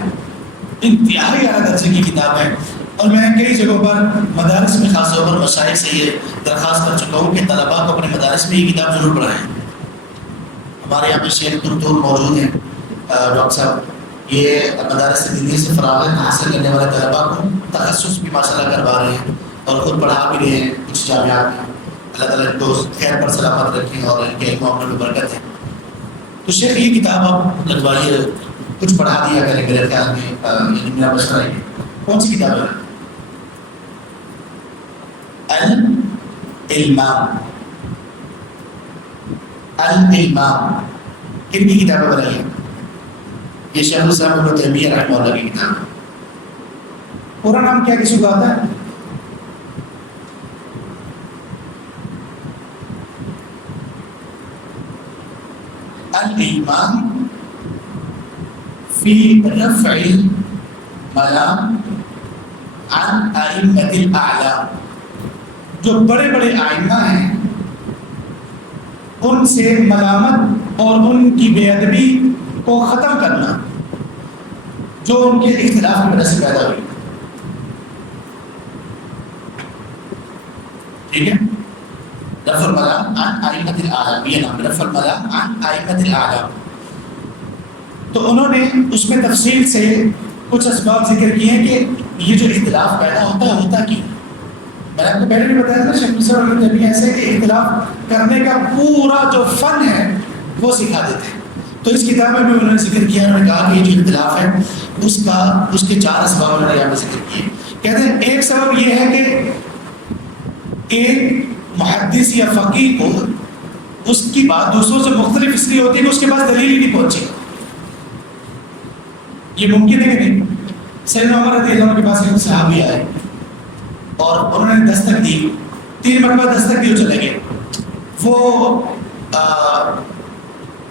انتہائی اعلیٰ درجے کی کتاب ہے. اور میں کئی جگہوں پر مدارس میں خاص طور پر مشائخ سے یہ درخواست کر چکا ہوں کہ طلباء کو اپنے مدارس میں یہ کتاب ضرور پڑھائیں. ہمارے یہاں پہ شیخ دکتور موجود ہیں ڈاکٹر صاحب، یہ مدارس دینی سے فراغت حاصل کرنے والے طلباء کو تخصص بھی ماشاء اللہ کروا رہے ہیں اور خود پڑھا بھی رہے ہیں کچھ جامعات میں. اللہ تعالیٰ کو خیر پر سلامت رکھیں اور ان کے علم و عمل میں برکت ہے. تو شیخ یہ کتاب آپ لگوائیے، کچھ پڑھا دیا کریں. میرے خیال میں میرا مشورہ ہے. کون سی کتاب ہے؟ الامام. الامام کن کی کتاب بنائی؟ یہ شیخ الاسلام ابن تیمیہ رحمہ اللہ کی کتاب. پورا نام کیا کسی کو آتا ہے؟ الامام فی رفع الملام عن ائمۃ الاعلام. جو بڑے بڑے ائمہ ہیں ان سے ملامت اور ان کی بے ادبی کو ختم کرنا جو ان کے اختلاف کی وجہ سے پیدا ہوئی. ٹھیک ہے، رفع الملام عن ائمۃ الاعلام، یہ نام رفع الملام عن ائمۃ الاعلام. تو انہوں نے اس میں تفصیل سے کچھ اسباب ذکر کیے ہیں کہ یہ جو اختلاف پیدا ہوتا کیوں. میں نے آپ کو پہلے بھی بتایا تھا شیخ الاسلام ابن تیمیہ ایسے کہ اختلاف کرنے کا پورا جو فن ہے وہ سکھا دیتے ہیں. تو اس کتاب میں بھی انہوں نے ذکر کیا، انہوں نے کہا کہ یہ جو اختلاف ہے اس کے 4 اسباب انہوں نے یہاں پہ ذکر کیے. کہتے ہیں ایک سبب یہ ہے کہ ایک محدث یا فقیہ کو اس کی بات دوسروں سے مختلف اس لیے ہوتی ہے کہ اس کے پاس دلیل ہی نہیں پہنچی. یہ ممکن ہے کہ نہیں؟ سیدنا عمر رضی اللہ عنہ کے پاس ایک صحابی آئے اور انہوں نے دستک دی، 3 مرتبہ دستک دی اور چلے گئے. وہ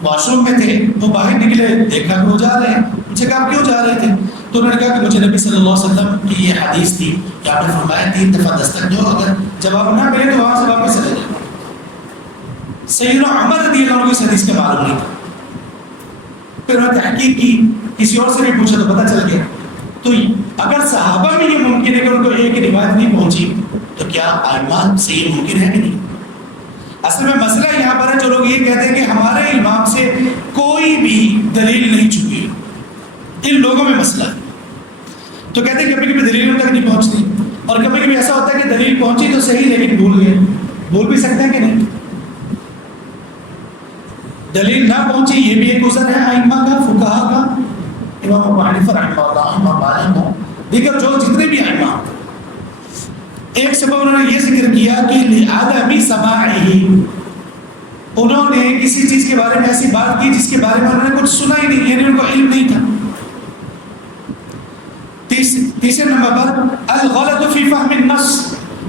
واش روم میں تھے، وہ باہر نکلے، دیکھا کہ وہ جا رہے ہیں. مجھے کہا آپ کیوں جا رہے تھے؟ تو انہوں نے کہا کہ مجھے نبی صلی اللہ علیہ وسلم کی یہ حدیث تھی کہ آپ نے فرمایا 3 دفعہ دستک دو، اگر جواب نہ ملے تو وہاں سے واپس چلے جائیں. سیدنا عمر رضی اللہ عنہ کو اس حدیث کا معلوم نہیں تھا. پھر انہوں نے تحقیق کی، کسی اور سے بھی پوچھا تو پتہ چل گیا. تو اگر صحابہ میں یہ ممکن ہے کہ ان کو ایک روایت نہیں پہنچی تو کیا ائمہ سے یہ ممکن ہے کہ نہیں؟ اصل میں مسئلہ یہاں پر ہے جو لوگ یہ کہتے ہیں کہ ہمارے امام سے کوئی بھی دلیل نہیں چھپی. ان لوگوں میں مسئلہ ہے. تو کہتے ہیں کبھی کبھی دلیل ان تک نہیں پہنچتی، اور کبھی کبھی ایسا ہوتا ہے کہ دلیل پہنچی تو صحیح لیکن بھول گئے. بھول بھی سکتے ہیں کہ نہیں؟ دلیل نہ پہنچی یہ بھی ایک عذر ہے ائمہ کا، فقہا کا، امام ابو حنیفہ رحمہ اللہ، امام مالک ہوں، دیگر جو جتنے بھی ائمہ. ایک سبب انہوں نے یہ ذکر کیا کہ لعدم سماعہ، انہوں نے کسی چیز کے بارے میں ایسی بات کی جس کے بارے میں انہوں نے کچھ سنا ہی نہیں، یعنی ان کو علم نہیں تھا. تیسرے نمبر پر الغلط فی فہم النص،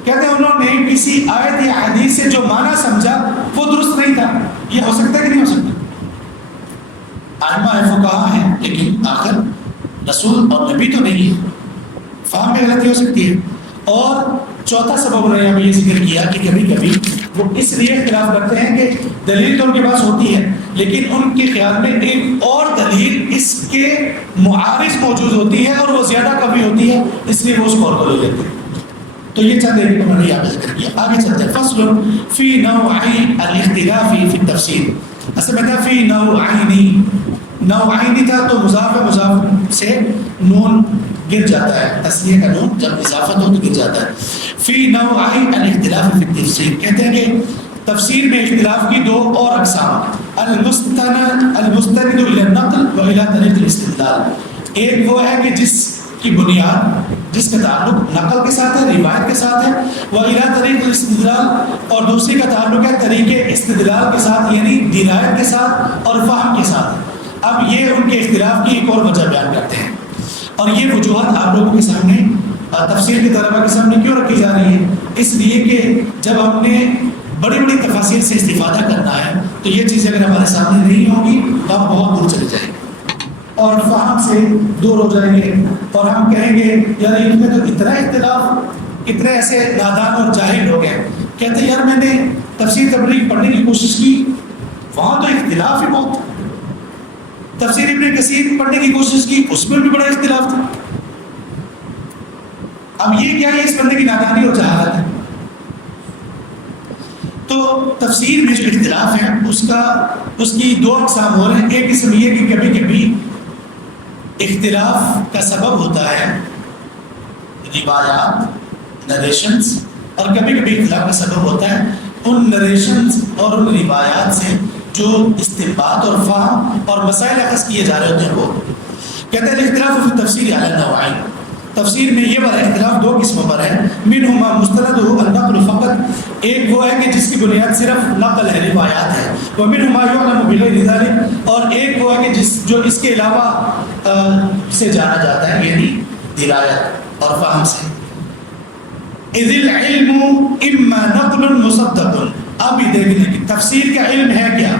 کہتے ہیں انہوں نے کسی آیت یا حدیث سے جو معنی سمجھا وہ درست نہیں تھا. یہ ہو سکتا ہے کہ نہیں ہو سکتا؟ ائمہ ہیں، فقہا ہیں، لیکن آخر رسول اور نبی تو نہیں ہے، فہم میں غلطی ہو سکتی ہے. اور چوتھا سبب انہوں نے ہمیں یہ ذکر کیا کہ کبھی کبھی وہ اس لیے اختلاف کرتے ہیں کہ دلیل تو ان کے پاس ہوتی ہے لیکن ان کے خیال میں ایک اور دلیل اس کے معارض موجود ہوتی ہے اور وہ زیادہ قوی ہوتی ہے، اس لیے وہ اس کو لے لیتے ہیں. تو یہ چند ایک انہوں نے یہاں پہ ذکر کیا. آگے چلتے ہیں. فصل فی نوعی الاختلاف فی التفسیر. اصل میں تھا فی نوعینی، نوعینی تھا تو مضاف سے نون گر جاتا ہے، تسنیہ کا نون جب اضافت ہو تو گر جاتا ہے. فی نوعی الاختلاف فی التفسیر، کہتے ہیں کہ تفسیر میں اختلاف کی دو اور اقسام، المستند الی النقل و الی طریق الاستدلال. ایک وہ ہے کہ جس کی بنیاد، جس کا تعلق نقل کے ساتھ ہے، روایت کے ساتھ ہے، وہ الی طریق الاستدلال، اور دوسری کا تعلق ہے طریق استدلال کے ساتھ، یعنی درایت کے ساتھ اور فہم کے ساتھ. اب یہ ان کے اختلاف کی ایک اور وجہ بیان کرتے ہیں، اور یہ وجوہات آپ لوگوں کے سامنے تفسیر کے طلباء کے سامنے کیوں رکھی جا رہی ہے؟ اس لیے کہ جب ہم نے بڑی بڑی تفاسیر سے استفادہ کرنا ہے تو یہ چیزیں اگر ہمارے سامنے نہیں ہوں گی تو ہم بہت دور چلے جائیں گے اور فہم سے دور ہو جائیں گے، اور ہم کہیں گے یار ان میں تو اتنا اختلاف، اتنے ایسے نادان اور جاہل لوگ ہیں. کہتے ہیں یار میں نے تفسیر تبریک پڑھنے کی کوشش کی، وہاں تو اختلاف ہی بہت تھا. تفسیر ابن کثیر پڑھنے کی کوشش کی، اس میں بھی بڑا اختلاف تھا. اب یہ کیا ہے؟ اس بندے کی نادانی اور جہالت ہے. تو تفسیر میں جو اختلاف ہے اس کی دو اقسام ہو رہے ہیں. ایک قسم یہ کہ کبھی کبھی اختلاف کا سبب ہوتا ہے روایات، نریشنز، اور کبھی کبھی اختلاف کا سبب ہوتا ہے ان نریشنز اور ان روایات سے جو استنباط اور فہم اور مسائل اخذ کیے جا رہے ہوتے ہیں. وہ کہتے ہیں الاختلاف فی التفسیر علی النوعین، تفسیر میں یہ والا اختلاف دو قسموں پر ہے. منہما مستند النقل فقط، ایک وہ ہے کہ جس کی بنیاد صرف نقل ہے، روایات ہے. ومنہما یعلم بغیر ذلک، اور ایک وہ ہے کہ جو اس کے علاوہ سے جانا جاتا ہے، یعنی درایت اور فہم سے. اذ العلم اما نقل مصدق، اب یہ دیکھ لیں کہ تفسیر کا علم ہے کیا،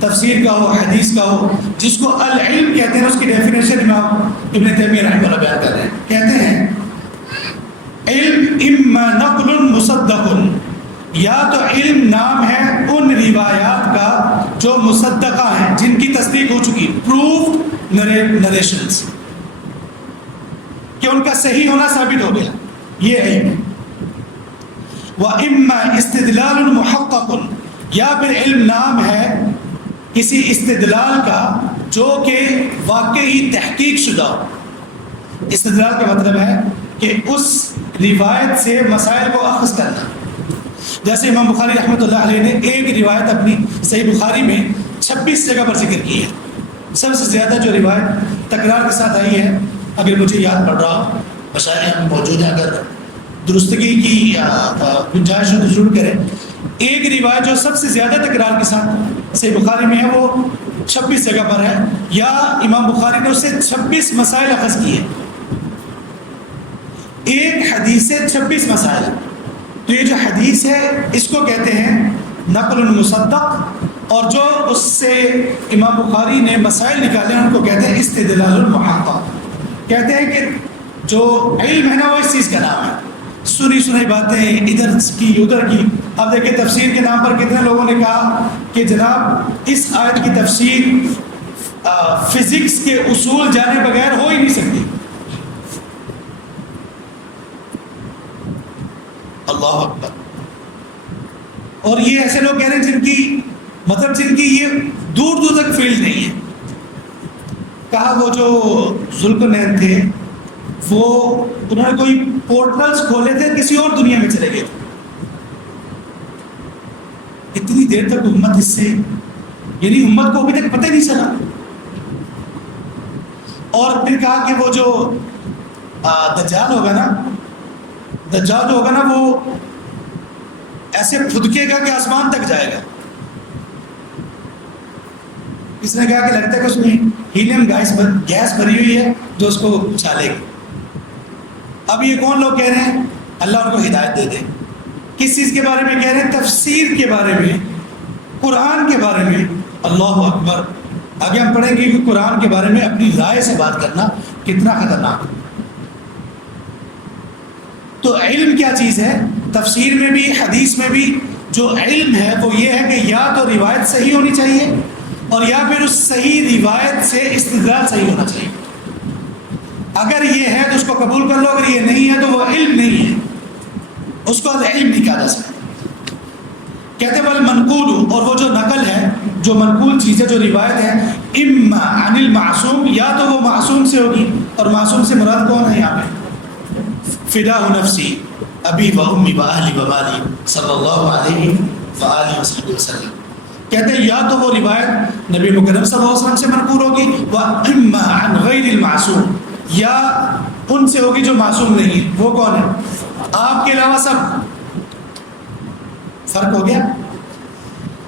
تفسیر کا ہو، حدیث کا ہو، جس کو العلم کہتے ہیں. اس کی ڈیفینیشن امام ابن تیمیہ رحمہ اللہ بیان کر رہے ہیں. کہتے ہیں علم اما نقل مصدق، یا تو علم نام ہے ان روایات کا جو مصدقہ ہیں، جن کی تصدیق ہو چکی، پروفڈ نریشنز، کہ ان کا صحیح ہونا ثابت ہو گیا، یہ علم. وَإِمَّا استدلال محقق، یا پھر علم نام ہے کسی استدلال کا جو کہ واقعی تحقیق شدہ. استدلال کا مطلب ہے کہ اس روایت سے مسائل کو اخذ کرنا. جیسے امام بخاری رحمۃ اللہ علیہ نے ایک روایت اپنی صحیح بخاری میں 26 جگہ پر ذکر کی ہے. سب سے زیادہ جو روایت تکرار کے ساتھ آئی ہے، اگر مجھے یاد پڑ رہا ہو، مشاہد ہم موجود ہیں، اگر درستگی کی گنجائش ہو تو ضرور کریں. ایک روایت جو سب سے زیادہ تکرار کے ساتھ صحیح بخاری میں ہے وہ 26 جگہ پر ہے، یا امام بخاری نے اس سے 26 مسائل اخذ کیے. ایک حدیث سے 26 مسائل. تو یہ جو حدیث ہے اس کو کہتے ہیں نقل المصدق، اور جو اس سے امام بخاری نے مسائل نکالے ہیں ان کو کہتے ہیں استدلال المحقق. کہتے ہیں کہ جو علم ہے نا وہ اس چیز کا نام ہے، سنی سنائی باتیں ادھر کی ادھر کی. اب دیکھیں تفسیر کے نام پر کتنے لوگوں نے کہا کہ جناب اس آیت کی تفسیر فزکس کے اصول جانے بغیر ہو ہی نہیں سکتی. اللہ اکبر. اور یہ ایسے لوگ کہہ رہے ہیں جن کی یہ دور دور تک فیلڈ نہیں ہے. کہا وہ جو ذوالقرنین تھے وہ انہوں نے کوئی پورٹلز کھولے تھے، کسی اور دنیا میں چلے گئے تھے. اتنی دیر تک امت اس سے، یعنی امت کو ابھی تک پتہ نہیں چلا. اور پھر کہا کہ وہ جو دجال ہوگا نا وہ ایسے پھدکے گا کہ آسمان تک جائے گا. اس نے کہا کہ لگتا ہے کہ اس میں ہیلیم گیس بھری ہوئی ہے جو اس کو اچھالے گی. اب یہ کون لوگ کہہ رہے ہیں؟ اللہ ان کو ہدایت دے دے. کس چیز کے بارے میں کہہ رہے ہیں؟ تفسیر کے بارے میں، قرآن کے بارے میں. اللہ اکبر. آگے ہم پڑھیں گے کہ قرآن کے بارے میں اپنی رائے سے بات کرنا کتنا خطرناک ہے. تو علم کیا چیز ہے؟ تفسیر میں بھی حدیث میں بھی جو علم ہے وہ یہ ہے کہ یا تو روایت صحیح ہونی چاہیے اور یا پھر اس صحیح روایت سے استدلال صحیح ہونا چاہیے. اگر یہ ہے تو اس کو قبول کر لو، اگر یہ نہیں ہے تو وہ علم نہیں ہے، اس کو علم نہیں کہا جا سکتا. کہتے بل منقول، اور وہ جو نقل ہے، جو منقول چیز ہے، جو روایت ہے، اما عن المعصوم، یا تو وہ معصوم سے ہوگی، اور معصوم سے مراد کون ہے یہاں پہ؟ فداء نفسی ابی و امی و اہلی و مالی صلی اللہ علیہ وآلہ وسلم. کہتے ہیں یا تو وہ روایت نبی مکرم صلی اللہ علیہ وسلم سے منقول ہوگی، و اما عن غیر المعصوم، یا ان سے ہوگی جو معصوم نہیں. وہ کون ہے؟ آپ کے علاوہ سب. فرق ہو گیا.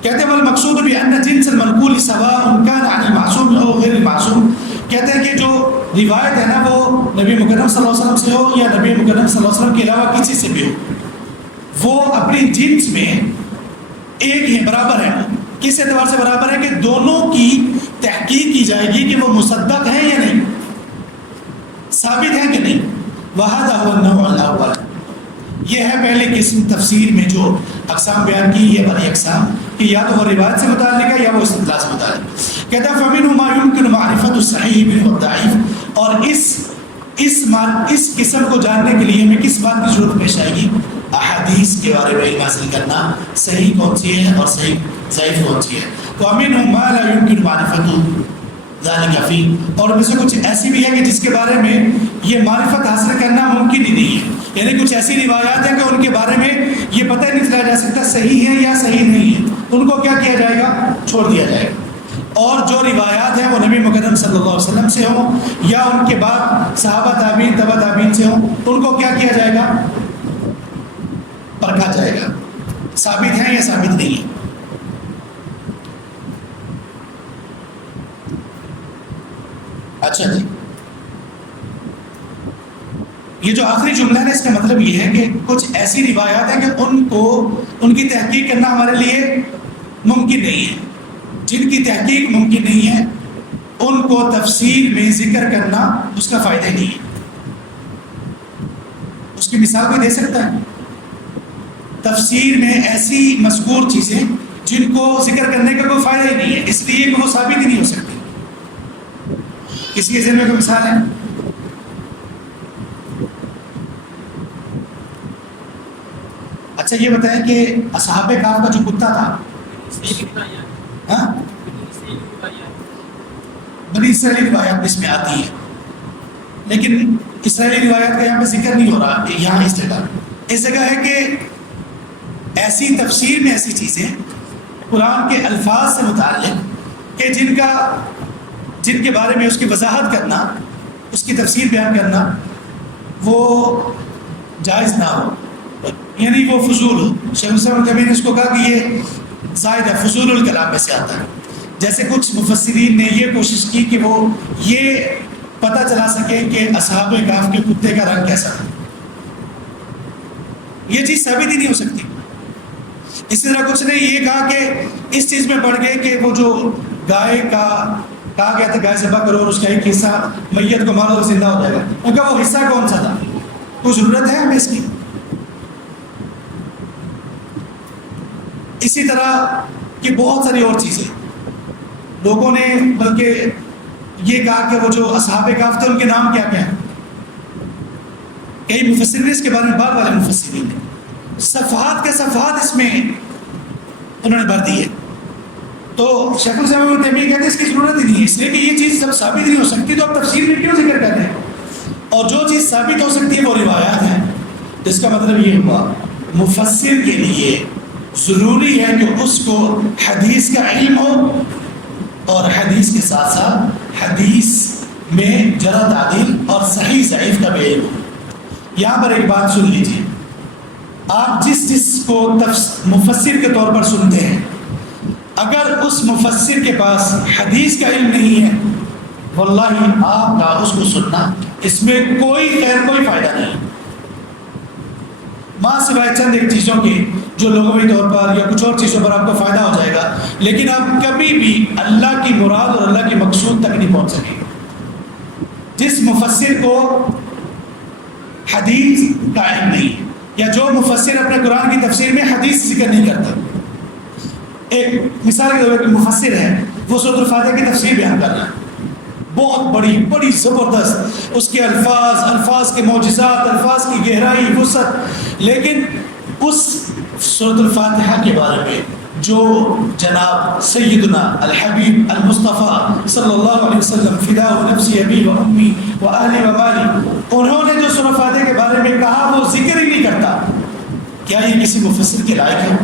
کہتے ہیں والمقصود بأن جنس المنقول سواء كان عن المعصوم او غیر المعصوم. کہتے ہیں کہ جو روایت ہے نا وہ نبی مکرم صلی اللہ علیہ وسلم سے ہو یا نبی مکرم صلی اللہ علیہ وسلم کے علاوہ کسی سے بھی ہو، وہ اپنی جنس میں ایک ہی برابر ہے. کس اعتبار سے برابر ہے؟ کہ دونوں کی تحقیق کی جائے گی کہ وہ مصدق ہیں یا نہیں، ثابت ہیں کہ نہیں. وَهَذَا هُوَ النَّوْعُ الْأَوَّلُ. یہ ہے پہلے قسم تفسیر میں جو اقسام بیان کی، یہ والی اقسام کہ یا تو وہ روایت سے متعلق ہے یا وہ استدلال سے متعلق. کہتا ہے فَمِنْهُ مَا يُمْكِنُ مَعْرِفَةُ الصَّحِيحِ مِنْهُ الضَّعِيفِ. اور اس قسم کو جاننے کے لیے ہمیں کس بات کی ضرورت پیش آئے گی؟ احادیث کے بارے میں علم حاصل کرنا، صحیح کون سی ہے اور صحیح ضعیف کون سی ہے. وَمِنْهُ مَا لَا يُمْكِنُ مَعْرِفَةُ ذَلِكَ فِيهِ. اور ان میں سے کچھ ایسی بھی ہے کہ جس کے بارے میں یہ معرفت حاصل کرنا ممکن ہی نہیں ہے. یعنی کچھ ایسی روایات ہیں کہ ان کے بارے میں یہ پتہ ہی نہیں چلایا جا سکتا صحیح ہے یا صحیح نہیں ہے. ان کو کیا کیا جائے گا؟ چھوڑ دیا جائے گا. اور جو روایات ہیں وہ نبی مکرم صلی اللہ علیہ وسلم سے ہوں یا ان کے بعد صحابہ تابعین تبع تابعین سے ہوں، ان کو کیا کیا جائے گا؟ پرکھا جائے گا، ثابت ہیں یا ثابت نہیں ہے. اچھا جی، یہ جو آخری جملہ ہے اس کا مطلب یہ ہے کہ کچھ ایسی روایات ہیں کہ ان کی تحقیق کرنا ہمارے لیے ممکن نہیں ہے. جن کی تحقیق ممکن نہیں ہے ان کو تفسیر میں ذکر کرنا اس کا فائدہ نہیں ہے. اس کی مثال کوئی دے سکتا ہے؟ تفسیر میں ایسی مذکور چیزیں جن کو ذکر کرنے کا کوئی فائدہ ہی نہیں ہے، اس لیے کہ وہ ثابت ہی نہیں ہو سکتی. کسی کے ذہن میں کوئی مثال ہے؟ اچھا یہ بتائیں کہ اصحاب کہف کا جو کتا تھا، بنی اسرائیلی روایات اس میں آتی ہے، لیکن اسرائیلی روایات کا یہاں پہ ذکر نہیں ہو رہا. یہاں اس جگہ ہے کہ ایسی تفسیر میں ایسی چیزیں قرآن کے الفاظ سے متعلق کہ جن کے بارے میں اس کی وضاحت کرنا، اس کی تفسیر بیان کرنا وہ جائز نہ ہو، یعنی وہ فضول ہو. شیخ الاسلام کبھی نے اس کو کہا کہ یہ زائد ہے، فضول الکلام میں سے آتا ہے. جیسے کچھ مفسرین نے یہ کوشش کی کہ وہ یہ پتہ چلا سکے کہ اصحاب کہف کے کتے کا رنگ کیسا تھا. یہ چیز ثابت ہی نہیں ہو سکتی. اسی طرح کچھ نے یہ کہا کہ اس چیز میں بڑھ گئے کہ وہ جو گائے کا کہا گیا تھا گائے ذبح کرو اور اس کا ایک حصہ میت کو مارو تو زندہ ہو جائے گا. ان کا وہ حصہ کون سا تھا؟ کوئی ضرورت ہے ہمیں اس کی؟ اسی طرح کہ بہت ساری اور چیزیں لوگوں نے بلکہ یہ کہا کہ وہ جو اصحاب کہف تھے ان کے نام کیا کیا ہیں. کئی مفسرین اس کے بارے میں بعد والے مفسرین نے صفحات کے صفحات اس میں انہوں نے بھر دیے. تو شیخ الاسلام ابن تیمیہ کہتے ہیں اس کی ضرورت ہی نہیں ہے، اس لیے کہ یہ چیز جب ثابت نہیں ہو سکتی تو آپ تفسیر میں کیوں ذکر کرتے ہیں؟ اور جو چیز ثابت ہو سکتی ہے وہ روایات ہیں. جس کا مطلب یہ ہوا مفسر کے لیے ضروری ہے کہ اس کو حدیث کا علم ہو اور حدیث کے ساتھ ساتھ حدیث میں جرح تعدیل اور صحیح ضعیف کا بھی علم ہو. یہاں پر ایک بات سن لیجیے، آپ جس کو مفسر کے طور پر سنتے ہیں، اگر اس مفسر کے پاس حدیث کا علم نہیں ہے، واللہ آپ کا اس کو سننا اس میں کوئی خیر کوئی فائدہ نہیں، ماں سوائے چند ایک چیزوں کے جو لغوی طور پر یا کچھ اور چیزوں پر آپ کو فائدہ ہو جائے گا، لیکن آپ کبھی بھی اللہ کی مراد اور اللہ کے مقصود تک نہیں پہنچ سکیں. جس مفسر کو حدیث کا علم نہیں، یا جو مفسر اپنے قرآن کی تفسیر میں حدیث ذکر نہیں کرتا، ایک مثال کے طور پر مفسر ہے، وہ سورۃ الفاتحہ کی تفسیر بیان کر رہا ہے، بہت بڑی زبردست، اس کے الفاظ کے معجزات، الفاظ کی گہرائی، وسعت، لیکن اس سورۃ الفاتحہ کے بارے میں جو جناب سیدنا الحبیب المصطفیٰ صلی اللہ علیہ وسلم فداء نفسی ابی و امی و اہلی و مالی، انہوں نے جو سورۃ الفاتحہ کے بارے میں کہا وہ ذکر ہی نہیں کرتا. کیا یہ کسی مفسر کے لائق ہے؟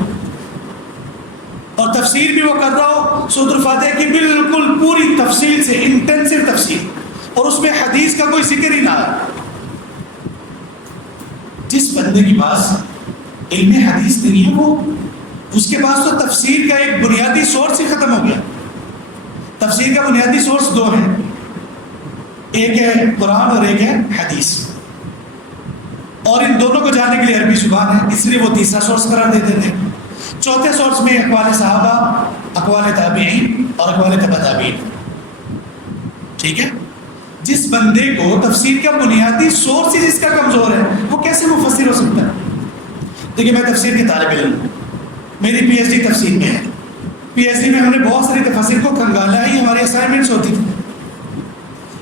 اور تفسیر بھی وہ کر رہا ہو سورۃ الفاتحہ کی بالکل پوری تفصیل سے، انٹینسو تفسیر، اور اس میں حدیث کا کوئی ذکر ہی نہ ہے. جس بندے کے پاس علم حدیث نہیں ہے، وہ اس کے پاس تو تفسیر کا ایک بنیادی سورس ہی ختم ہو گیا. تفسیر کا بنیادی سورس دو ہیں، ایک ہے قرآن اور ایک ہے حدیث، اور ان دونوں کو جاننے کے لیے عربی زبان ہے، اس لیے وہ تیسرا سورس قرار دیتے تھے. چوتھے سورس میں اقوال صحابہ، اقوال تابعین اور اقوال تبع تابعین. ٹھیک ہے، جس بندے کو تفسیر کا بنیادی سورس ہی جس کا کمزور ہے، وہ کیسے مفسر ہو سکتا ہے؟ دیکھیے، میں تفسیر کے طالب علم ہوں، میری پی ایچ ڈی تفسیر میں ہے. پی ایچ ڈی میں ہم نے بہت ساری تفسیر کو کھنگالا ہی ہماری اسائنمنٹس ہوتی تھی.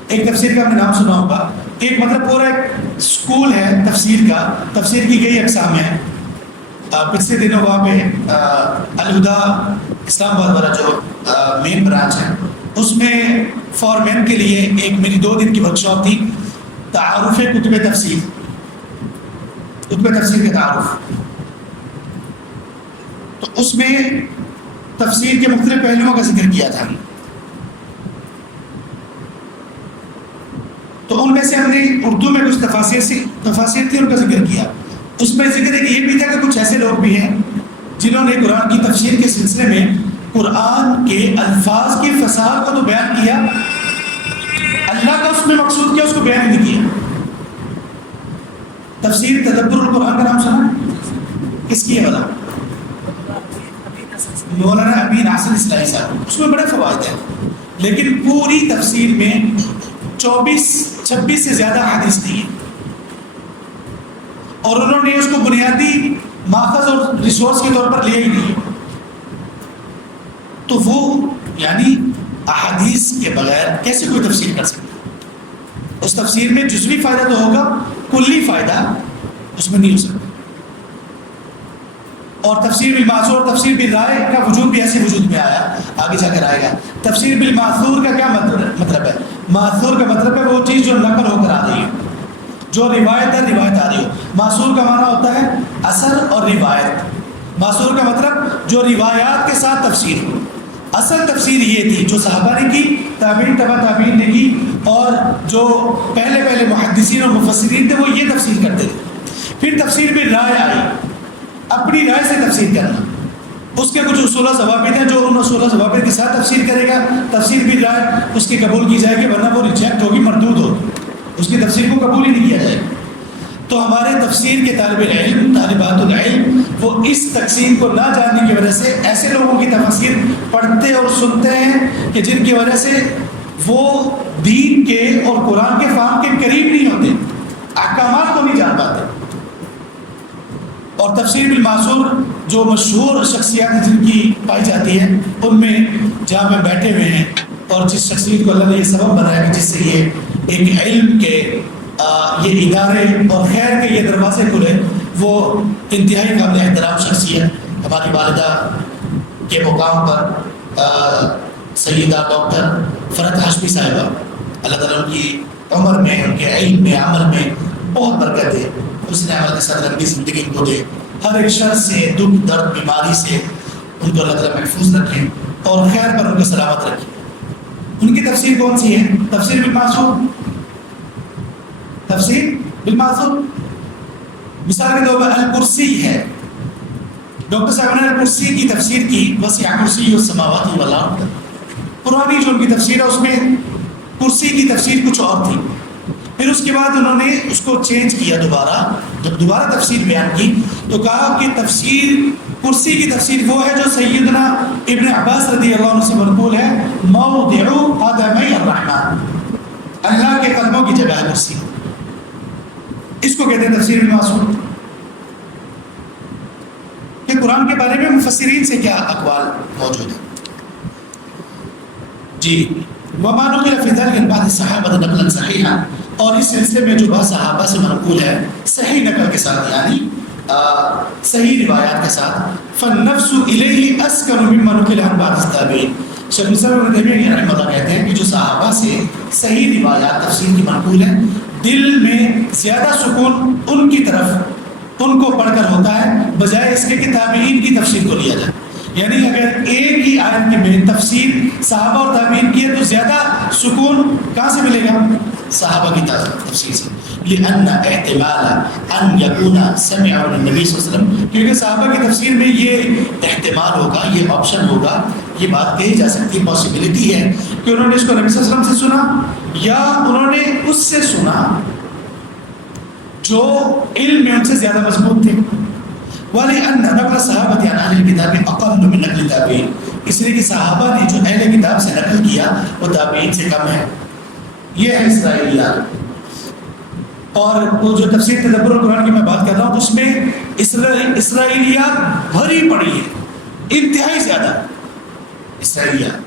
ایک تفسیر کا ہم نے نام سنا ہوگا، ایک مطلب پورا ایک اسکول ہے تفسیر کا، تفسیر کی کئی اقسام ہیں. پچھلے دنوں وہاں پہ الہدا اسلام آباد والا جو مین برانچ ہے، اس میں فارمین کے لیے ایک میری 2 دن کی ورک شاپ تھی، تعارف کتب تفسیر، کتب تفسیر کے تعارف. تو اس میں تفسیر کے مختلف پہلوؤں کا ذکر کیا تھا. تو ان میں سے ہم نے اردو میں کچھ تفاسیر تھی، ان کا ذکر کیا. اس میں ذکر ہے کہ یہ بھی تھا کہ کچھ ایسے لوگ بھی ہیں جنہوں نے قرآن کی تفسیر کے سلسلے میں قرآن کے الفاظ کی فصاحت کو تو بیان کیا، اللہ کا اس میں مقصود کیا اس کو بیان نہیں کیا. تفسیر تدبر القرآن کا نام سنا؟ کس کی ہے بتا؟ مولانا ابی ناصر اصلاحی صاحب. اس میں بڑے فوائد ہیں، لیکن پوری تفسیر میں 24-26 سے زیادہ حدیث نہیں ہے، اور انہوں نے اس کو بنیادی ماخذ اور ریسورس کے طور پر لیا ہی نہیں. تو وہ یعنی احادیث کے بغیر کیسے کوئی تفسیر کر سکتا؟ اس تفسیر میں جزوی فائدہ تو ہوگا، کلی فائدہ اس میں نہیں ہو سکتا. اور تفسیر بالمعثور اور تفسیر بالرائے کا وجود بھی ایسے وجود میں آیا، آگے جا کر آئے گا. تفسیر بالمعثور کا کیا مطلب ہے؟ معثور کا مطلب ہے وہ چیز جو نقل ہو کر آ رہی ہے، جو روایت در روایت آ رہی ہو. معثور کا معنی ہوتا ہے اثر اور روایت. معثور کا مطلب جو روایات کے ساتھ تفسیر ہو. اصل تفسیر یہ تھی جو صحابہ نے کی، تابعین تبع تابعین نے کی، اور جو پہلے محدثین اور مفسرین تھے وہ یہ تفسیر کرتے تھے. پھر تفسیر بالرائے آئی، اپنی رائے سے تفسیر کرنا. اس کے کچھ اصول و ضوابط ہیں، جو ان اصول و ضوابط کے ساتھ تفسیر کرے گا، تفسیر بالرائے اس کی قبول کی جائے گی، ورنہ وہ ریجیکٹ ہوگی، مردود ہوگی، اس کی تفسیر کو قبول ہی نہیں کیا جائے گا. تو ہمارے تفسیر کے طالب علم، طالبات العلم، وہ اس تقسیم کو نہ جاننے کی وجہ سے ایسے لوگوں کی تفسیر پڑھتے اور سنتے ہیں کہ جن کی وجہ سے وہ دین کے اور قرآن کے فہم کے قریب نہیں ہوتے، احکامات کو نہیں جان پاتے. اور تفسیر بالمعثور جو مشہور شخصیات ہیں جن کی پائی جاتی ہے، ان میں جہاں پہ بیٹھے ہوئے ہیں اور جس شخصیت کو اللہ نے یہ سبب بنایا کہ جس سے یہ ایک علم کے یہ ادارے اور خیر کے یہ دروازے کھلے، وہ انتہائی قابل احترام شخصیت، ہماری والدہ کے مقام پر سیدہ ڈاکٹر فرحت ہاشمی صاحبہ، اللہ تعالیٰ ان کی عمر میں، ان کے علم میں، عمل میں بہت برکت دے، اس نے عمل کے ساتھ لمبی زندگی ان کو دے، ہر ایک شر سے، دکھ درد بیماری سے ان کو اللہ تعالیٰ محفوظ رکھیں اور خیر پر ان کو سلامت رکھیں۔ ان کی تفسیر کون سی ہے؟ تفسیر بالمعصوم، تفسیر بالمعصوم۔ مثال کے طور پر الکرسی ہے، ڈاکٹر صاحب نے الکرسی کی تفسیر کی، وسع کرسی السماوات والارض، پرانی جو ان کی تفسیر ہے اس میں کرسی کی تفسیر کچھ اور تھی، پھر اس کے بعد انہوں نے اس کو چینج کیا دوبارہ، جب دوبارہ تفسیر بیان کی تو کہا کہ تفسیر کرسی کی تفسیر وہ ہے جو سیدنا ابن عباس رضی اللہ عنہ سے منقول ہے، موضع قدمی الرحمن، اللہ کے قدموں کی جگہ ہے کرسی، اس کو کہتے ہیں تفسیر بالمعصوم۔ کہ قرآن کے بارے میں مفسرین سے کیا اقوال موجود ہیں؟ جی، وما نقل فی ذلک عن بعض الصحابہ نقلا صحیحا، اور اس سلسلے میں جو بعض صحابہ سے منقول ہے صحیح نقل کے ساتھ، یعنی صحیح روایات کے ساتھ، فالنفس الیہ اسکن مما نقل عن بعض التابعین، شیخ الاسلام ابن تیمیہ رحمہ اللہ کہتے ہیں کہ جو صحابہ سے صحیح روایات تفسیر کی منقول ہیں، دل میں زیادہ سکون ان کی طرف ان کو پڑھ کر ہوتا ہے بجائے اس کے کہ تابعین کی تفسیر کو لیا جائے۔ یعنی اگر ایک ہی آیت کی میں تفسیر صحابہ اور تابعین کی ہے تو زیادہ سکون کہاں سے ملے گا؟ صحابہ کی تفسیر سے، لأن احتمال ان یکون سمع النبی صلی اللہ علیہ وسلم، کیونکہ صحابہ کی تفسیر میں یہ احتمال ہوگا، یہ آپشن ہوگا، یہ بات کہی جا سکتی ہے، پاسبلٹی ہے کہ انہوں نے اس کو نبی صلی اللہ علیہ وسلم سے سنا یا انہوں نے اس سے سنا جو علم میں ان سے زیادہ مضبوط تھے۔ وَلِأَنَّ نَقْلَ الصَّحَابَةِ عَنْ أَهْلِ الْكِتَابِ أَقَلُّ مِنْ نَقْلِ التَّابِعِينَ، اس لیے کہ صحابہ نے جو اہل کتاب سے نقل کیا وہ تابعین سے کم ہے۔ یہ ہے اسرائیلیات، اور وہ جو تفسیر تدبر القرآن کی میں بات کر رہا ہوں تو اس میں اسرائیلیات بھری پڑی ہے، انتہائی زیادہ اسرائیلیات۔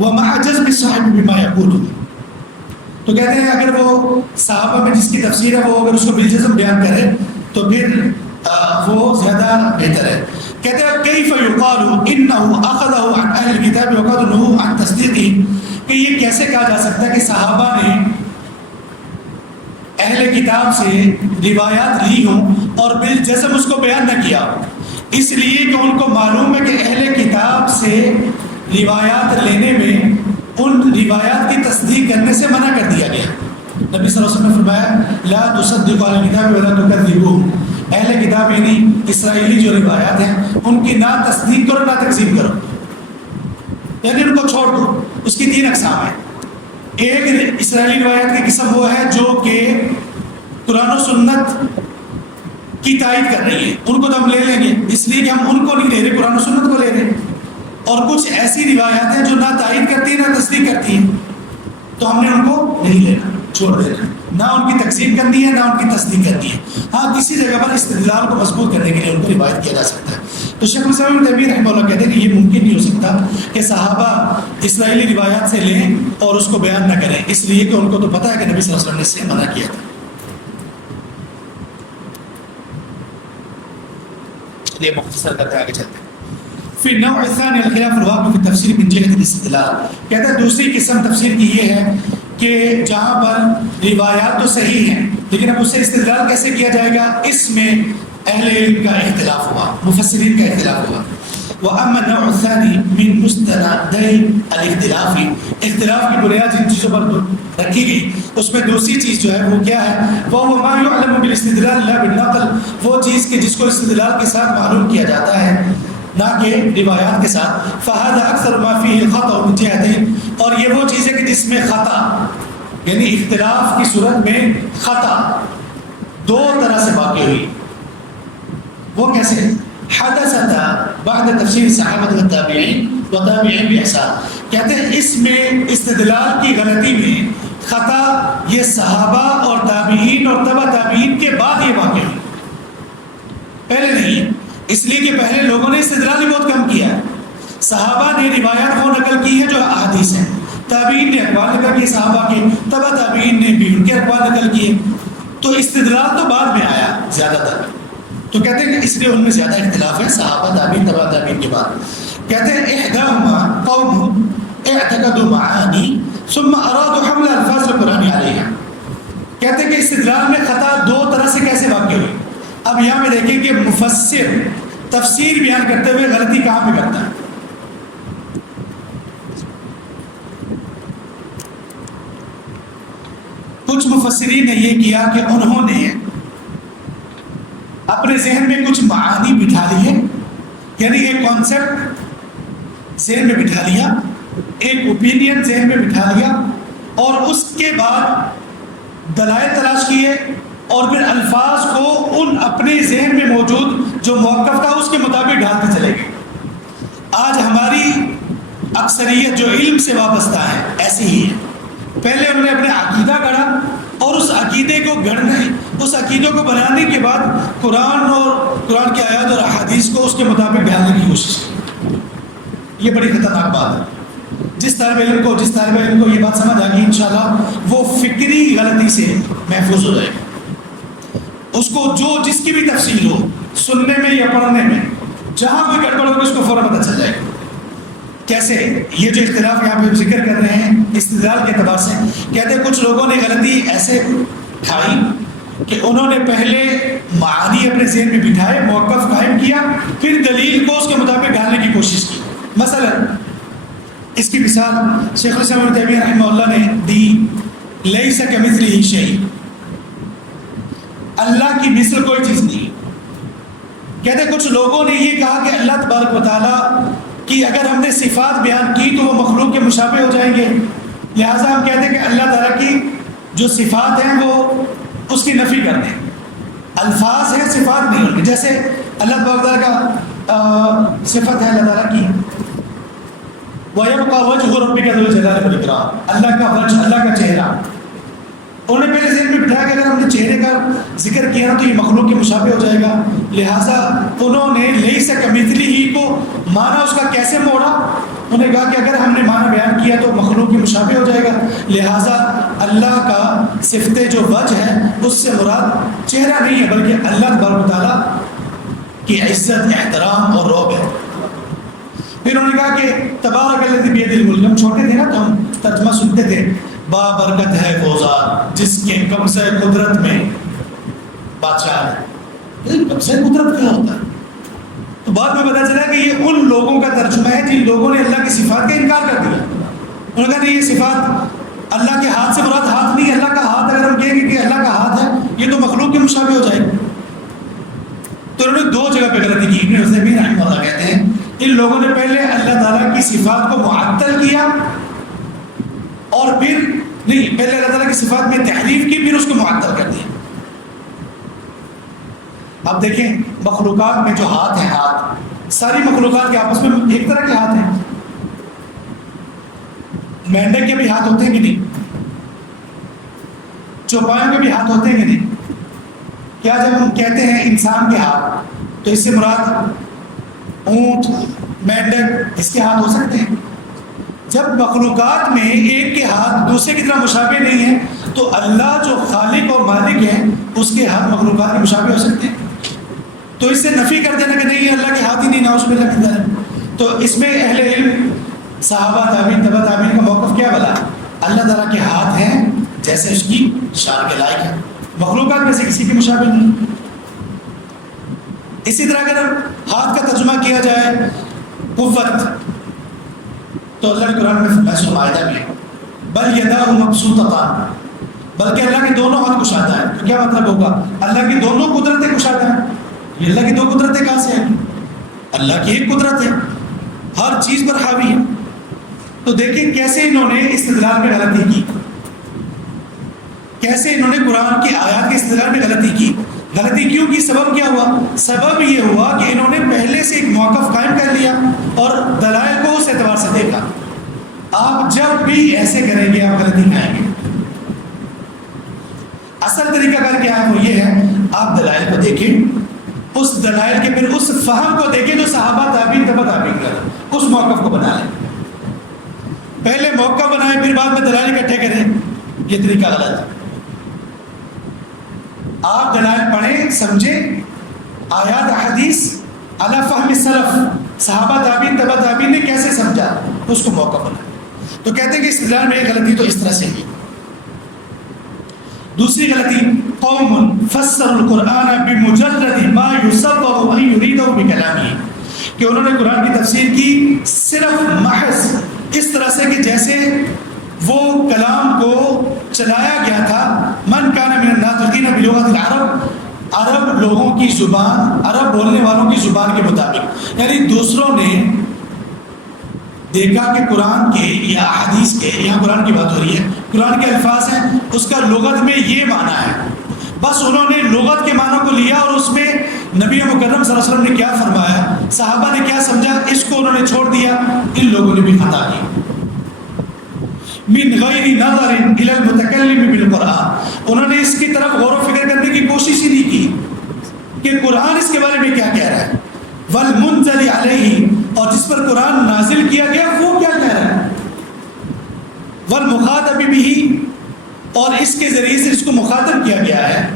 وَمَعَ جَزْمِ الصَّحَابِ بِمَا يَقُولُ، تو کہتے ہیں اگر وہ صحابہ میں جس کی تفسیر ہے وہ اگر اس کو بالجزم بیان کرے تو پھر وہ زیادہ بہتر ہے۔ کہتے ہیں کیف یقال انہ اخذہ عن اہل الکتاب وقد نہوا عن تصدیقہ، کہ یہ کیسے کہا جا سکتا ہے کہ صحابہ نے اہل کتاب سے روایات لی ہوں اور بالجزم اس کو بیان نہ کیا، اس لیے کہ ان کو معلوم ہے کہ اہل کتاب سے روایات لینے میں ان روایات کی تصدیق کرنے سے منع کر دیا گیا۔ نبی صلی اللہ علیہ وسلم نے فرمایا لا تصدقوا اہل الکتاب ولا تکذبوہم، اہل کتاب یعنی اسرائیلی جو روایات ہیں ان کی نہ تصدیق کرو نہ تکذیب کرو، یعنی ان کو چھوڑ دو۔ اس کی تین اقسام ہیں، ایک اسرائیلی روایات کی قسم وہ ہے جو کہ قرآن و سنت کی تائید کر رہی ہے، ان کو تو ہم لے لیں گے اس لیے کہ ہم ان کو نہیں لے رہے، قرآن و سنت کو لے رہے ہیں، اور کچھ ایسی روایات ہیں جو نہ تائید کرتی ہیں نہ تصدیق کرتی ہیں، تو ہم نے ان کو نہیں لینا، چھوڑ دینا، نہ ان کی تکذیب کرنی ہے نہ ان کی تصدیق کرنی ہے۔ ہاں کسی جگہ پر استدلال کو مضبوط کرنے کے لیے ان کو روایت کیا جا سکتا ہے۔ تو شیخ الاسلام ابن تیمیہ رحمہ اللہ کہتے ہیں کہ یہ ممکن نہیں ہو سکتا کہ صحابہ اسرائیلی روایات سے لیں اور اس کو بیان نہ کریں، اس لیے کہ ان کو تو پتہ ہے کہ نبی صلی اللہ علیہ وسلم نے اس سے منع کیا تھا۔ یہ مختصر کرتے آگے چلتے ہیں۔ فی النوع الثانی الخلاف الواقع فی التفسیر من جہت الاستدلال، کہتا ہے دوسری قسم تفسیر کی یہ ہے کہ جہاں پر روایات تو صحیح ہیں لیکن اب اس سے استدلال کیسے کیا جائے گا، اس میں اہل علم کا اختلاف ہوا، مفسرین کا اختلاف ہوا۔ وَأَمَّا النَّوْعُ الثَّانِي مِن مُسْتَنَدَيْ الْاخْتِلَافِ، اختلاف کی بنیاد جن چیزوں پر رکھی گئی اس میں دوسری چیز جو ہے وہ کیا ہے، وَهُوَ مَا يُعْلَمُ بِالْاِسْتِدْلَالِ لَا بِالنَّقْلِ، وہ چیز کہ جس کو استدلال کے ساتھ معلوم کیا جاتا ہے نہ کہ روایات کے ساتھ۔ فَهَذَا أَكْثَرُ مَا فِيهِ الْخَطَأُ مِنْ جِهَتَيْنِ، اور یہ وہ چیز ہے کہ جس میں خطا یعنی اختلاف کی صورت میں خطا دو طرح سے واقع ہوئی۔ وہ کیسے؟ حدثت بعد تفسیر صحابہ والتابعین وتابعین بإحسان، کہتے ہیں اس میں استدلال کی غلطی میں خطا یہ صحابہ اور تابعین اور تبع تابعین کے بعد یہ واقع ہوئی، پہلے نہیں، اس لیے کہ پہلے لوگوں نے استدلال ہی بہت کم کیا ہے۔ صحابہ نے روایات وہ نقل کی ہے جو احادیث ہیں، تابعین نے اقوال نقل کیے صحابہ کے، تبع تابعین نے بھی ان کے اقوال نقل کیے، تو استدلال تو بعد میں آیا زیادہ تر۔ تو کہتے ہیں کہ اس لیے ان میں زیادہ اختلاف ہے صحابہ تابعین تبع تابعین کے بعد. کہتے ہیں احداهما قوم اعتقدوا معانی ثم ارادوا حمل الفاظ القرآن علیہا. کہتے ہیں کہ استدلال میں خطا دو طرح سے کیسے واقع ہوئی. اب یہاں پہ دیکھیں کہ مفسر تفسیر بیان کرتے ہوئے غلطی کہاں پہ کرتا ہے. کچھ مفسرین نے یہ کیا کہ انہوں نے اپنے ذہن میں کچھ معانی بٹھا لیے، یعنی ایک کانسیپٹ ذہن میں بٹھا لیا، ایک اوپینین ذہن میں بٹھا لیا، اور اس کے بعد دلائل تلاش کیے اور پھر الفاظ کو ان اپنے ذہن میں موجود جو موقف تھا اس کے مطابق ڈالتے چلے گئے. آج ہماری اکثریت جو علم سے وابستہ ہے ایسی ہی ہے. پہلے انہوں نے اپنے عقیدہ گڑھا اور اس عقیدے کو گڑھنے، اس عقیدے کو بنانے کے بعد قرآن اور قرآن کی آیات اور احادیث کو اس کے مطابق ڈالنے کی کوشش کی. یہ بڑی خطرناک بات ہے. جس طالب علم کو یہ بات سمجھ آ گئی انشاءاللہ وہ فکری غلطی سے محفوظ ہو جائے گا. اس کو جو جس کی بھی تفصیل ہو سننے میں یا پڑھنے میں جہاں کوئی گڑبڑ ہوگی اس کو فوراً پتہ چل جائے گا. کیسے یہ جو اختلاف یہاں پہ ذکر کر رہے ہیں استدلال کے اعتبار سے، کہتے ہیں کچھ لوگوں نے غلطی ایسے اٹھائی کہ انہوں نے پہلے معانی اپنے ذہن میں بٹھائے، موقف قائم کیا، پھر دلیل کو اس کے مطابق ڈالنے کی کوشش کی. مثلا اس کی مثال شیخ الاسلام ابن تیمیہ رحمہ اللہ نے دی، لیس کمثلہ شیء، اللہ کی مثل کوئی چیز نہیں. کہتے ہیں کچھ لوگوں نے یہ کہا کہ اللہ تبارک و تعالیٰ کہ اگر ہم نے صفات بیان کی تو وہ مخلوق کے مشابہ ہو جائیں گے، لہٰذا ہم کہتے ہیں کہ اللہ تعالیٰ کی جو صفات ہیں وہ اس کی نفی کر دیں. الفاظ ہیں، صفات نہیں ہوگی. جیسے اللہ تبارک تعالیٰ کا صفت ہے اللہ تعالیٰ کی وَيَبْقَى وَجْهُ رَبِّكَ ذُو الْجَلَالِ وَالْإِكْرَامِ، اللہ کا وجہ، اللہ کا چہرہ. انہوں نے پہلے ذہن میں بٹھایا کہ اگر ہم نے چہرے کا ذکر کیا نا تو یہ مخلوق کے مشابہ ہو جائے گا، لہٰذا انہوں نے لیس کمثلہ کو معنی اس کا کیسے موڑا. انہوں نے کہا کہ اگر ہم نے معنی بیان کیا تو مخلوق کے مشابہ ہو جائے گا، لہٰذا اللہ کا صفت جو وجہ ہے اس سے مراد چہرہ نہیں ہے بلکہ اللہ تبارک و تعالیٰ کی عزت، احترام اور رعب ہے. پھر انہوں نے کہا کہ تبارک الذی بیدہ الملک، ہم چھوٹے تھے نا تو ہم ترجمہ سنتے تھے، بابرکت ہے وہ ذات جس کے قبضہ قدرت میں بادشاہ ہے. قبضہ قدرت کیا ہوتا ہے؟ تو بعد میں پتا چلا کہ یہ ان لوگوں کا ترجمہ ہے جن لوگوں نے اللہ کی صفات کا انکار کر دیا. انہوں نے کہا نہیں، یہ صفات اللہ کے ہاتھ سے مراد ہاتھ نہیں، اللہ کا ہاتھ اگر ہم کہیں گے کہ اللہ کا ہاتھ ہے یہ تو مخلوق کے مشابہ ہو جائے گا. تو انہوں نے دو جگہ پہ غلطی کی. ابن عثیمین رحمہ اللہ کہتے ہیں ان لوگوں نے پہلے اللہ تعالیٰ کی صفات کو معطل کیا اور پھر نہیں، پہلے اللہ تعالیٰ کی صفات میں تحریف کی پھر اس کو معطل کر دیا. اب دیکھیں مخلوقات میں جو ہاتھ ہیں، ہاتھ ساری مخلوقات کے آپس میں ایک طرح کے ہاتھ ہیں. مینڈک کے بھی ہاتھ ہوتے ہیں کہ نہیں؟ چوپایوں کے بھی ہاتھ ہوتے ہیں کہ نہیں؟ کیا جب ہم کہتے ہیں انسان کے ہاتھ تو اس سے مراد اونٹ، مینڈک اس کے ہاتھ ہو سکتے ہیں؟ جب مخلوقات میں ایک کے ہاتھ دوسرے کی طرح مشابہ نہیں ہیں تو اللہ جو خالق اور مالک ہے اس کے ہاتھ مخلوقات کے مشابہ ہو سکتے ہیں. تو اس سے نفی کر دینا کہ نہیں اللہ کے ہاتھ ہی نہیں، نعوذ باللہ من ذالک. تو اس میں اہل علم صحابہ تابعین تبع تابعین کا موقف کیا بلا؟ اللہ تعالیٰ کے ہاتھ ہیں جیسے اس کی شان کے لائق ہے، مخلوقات میں سے کسی کے مشابہ نہیں. اسی طرح اگر ہاتھ کا ترجمہ کیا جائے قوت تو اللہ نے قرآن میں فرمایا سورہ مائدہ میں بل یداہ مبسوطتان، بلکہ اللہ کے دونوں ہاتھ کشادہ ہیں. تو کیا مطلب ہوگا؟ اللہ کی دونوں قدرتیں کشادہ ہیں. یہ اللہ کی دو قدرتیں کہاں سے ہیں؟ اللہ کی ایک قدرت ہے، ہر چیز پر حاوی ہے. تو دیکھیں کیسے انہوں نے استدلال میں غلطی کی، کیسے انہوں نے قرآن کی آیات کے استدلال میں غلطی کی. غلطی کیوں کی؟ سبب کیا ہوا؟ سبب یہ ہوا کہ انہوں نے پہلے سے ایک موقف قائم کر لیا اور دلائل کو اس اعتبار سے دیکھا. آپ جب بھی ایسے کریں گے آپ غلطی کھائیں گے. اصل طریقہ کار کیا ہے؟ وہ یہ ہے آپ دلائل کو دیکھیں، اس دلائل کے پھر اس فہم کو دیکھیں جو صحابہ تابعین تبع تابعین کر اس موقف کو بنا لیں. پہلے موقع بنائیں پھر بعد میں دلائل اکٹھے کریں، یہ طریقہ غلط ہے. آپ دلائل پڑھیں، سمجھیں، آیات احادیث علی فہم سلف، صحابہ تابعین تبع تابعین نے کیسے سمجھا، اس کو موقع بنا. تو کہتے ہیں کہ استدلال میں ایک غلطی تو اس طرح سے کی. دوسری غلطی، قوم فسروا القرآن بمجرد ما يصوغ ان يريده بكلامه، کہ انہوں نے قرآن کی تفسیر کی صرف محض اس طرح سے کہ جیسے وہ کلام کو چلایا گیا تھا. من کان من الناطقین بلغت العرب، عرب لوگوں کی زبان، عرب بولنے والوں کی زبان کے مطابق. یعنی دوسروں نے دیکھا کہ قرآن کے یا حدیث کے، یہاں قرآن کی بات ہو رہی ہے، قرآن کے الفاظ ہیں، اس کا لغت میں یہ معنی ہے، بس انہوں نے لغت کے معنی کو لیا اور اس میں نبی مکرم صلی اللہ علیہ وسلم نے کیا فرمایا، صحابہ نے کیا سمجھا، اس کو انہوں نے چھوڑ دیا. ان لوگوں نے بھی خطا کی. من غیر نظر الی المتکلم بالقرآن، انہوں نے اس کی طرف غور و فکر کرنے کی کوشش ہی نہیں کی کہ قرآن اس کے بارے میں کیا کہہ رہا ہے. والمنزل علیہ، اور جس پر قرآن نازل کیا گیا وہ کیا کہہ رہا ہے. والمخاطب بھی، اور اس کے ذریعے سے اس کو مخاطب کیا گیا ہے،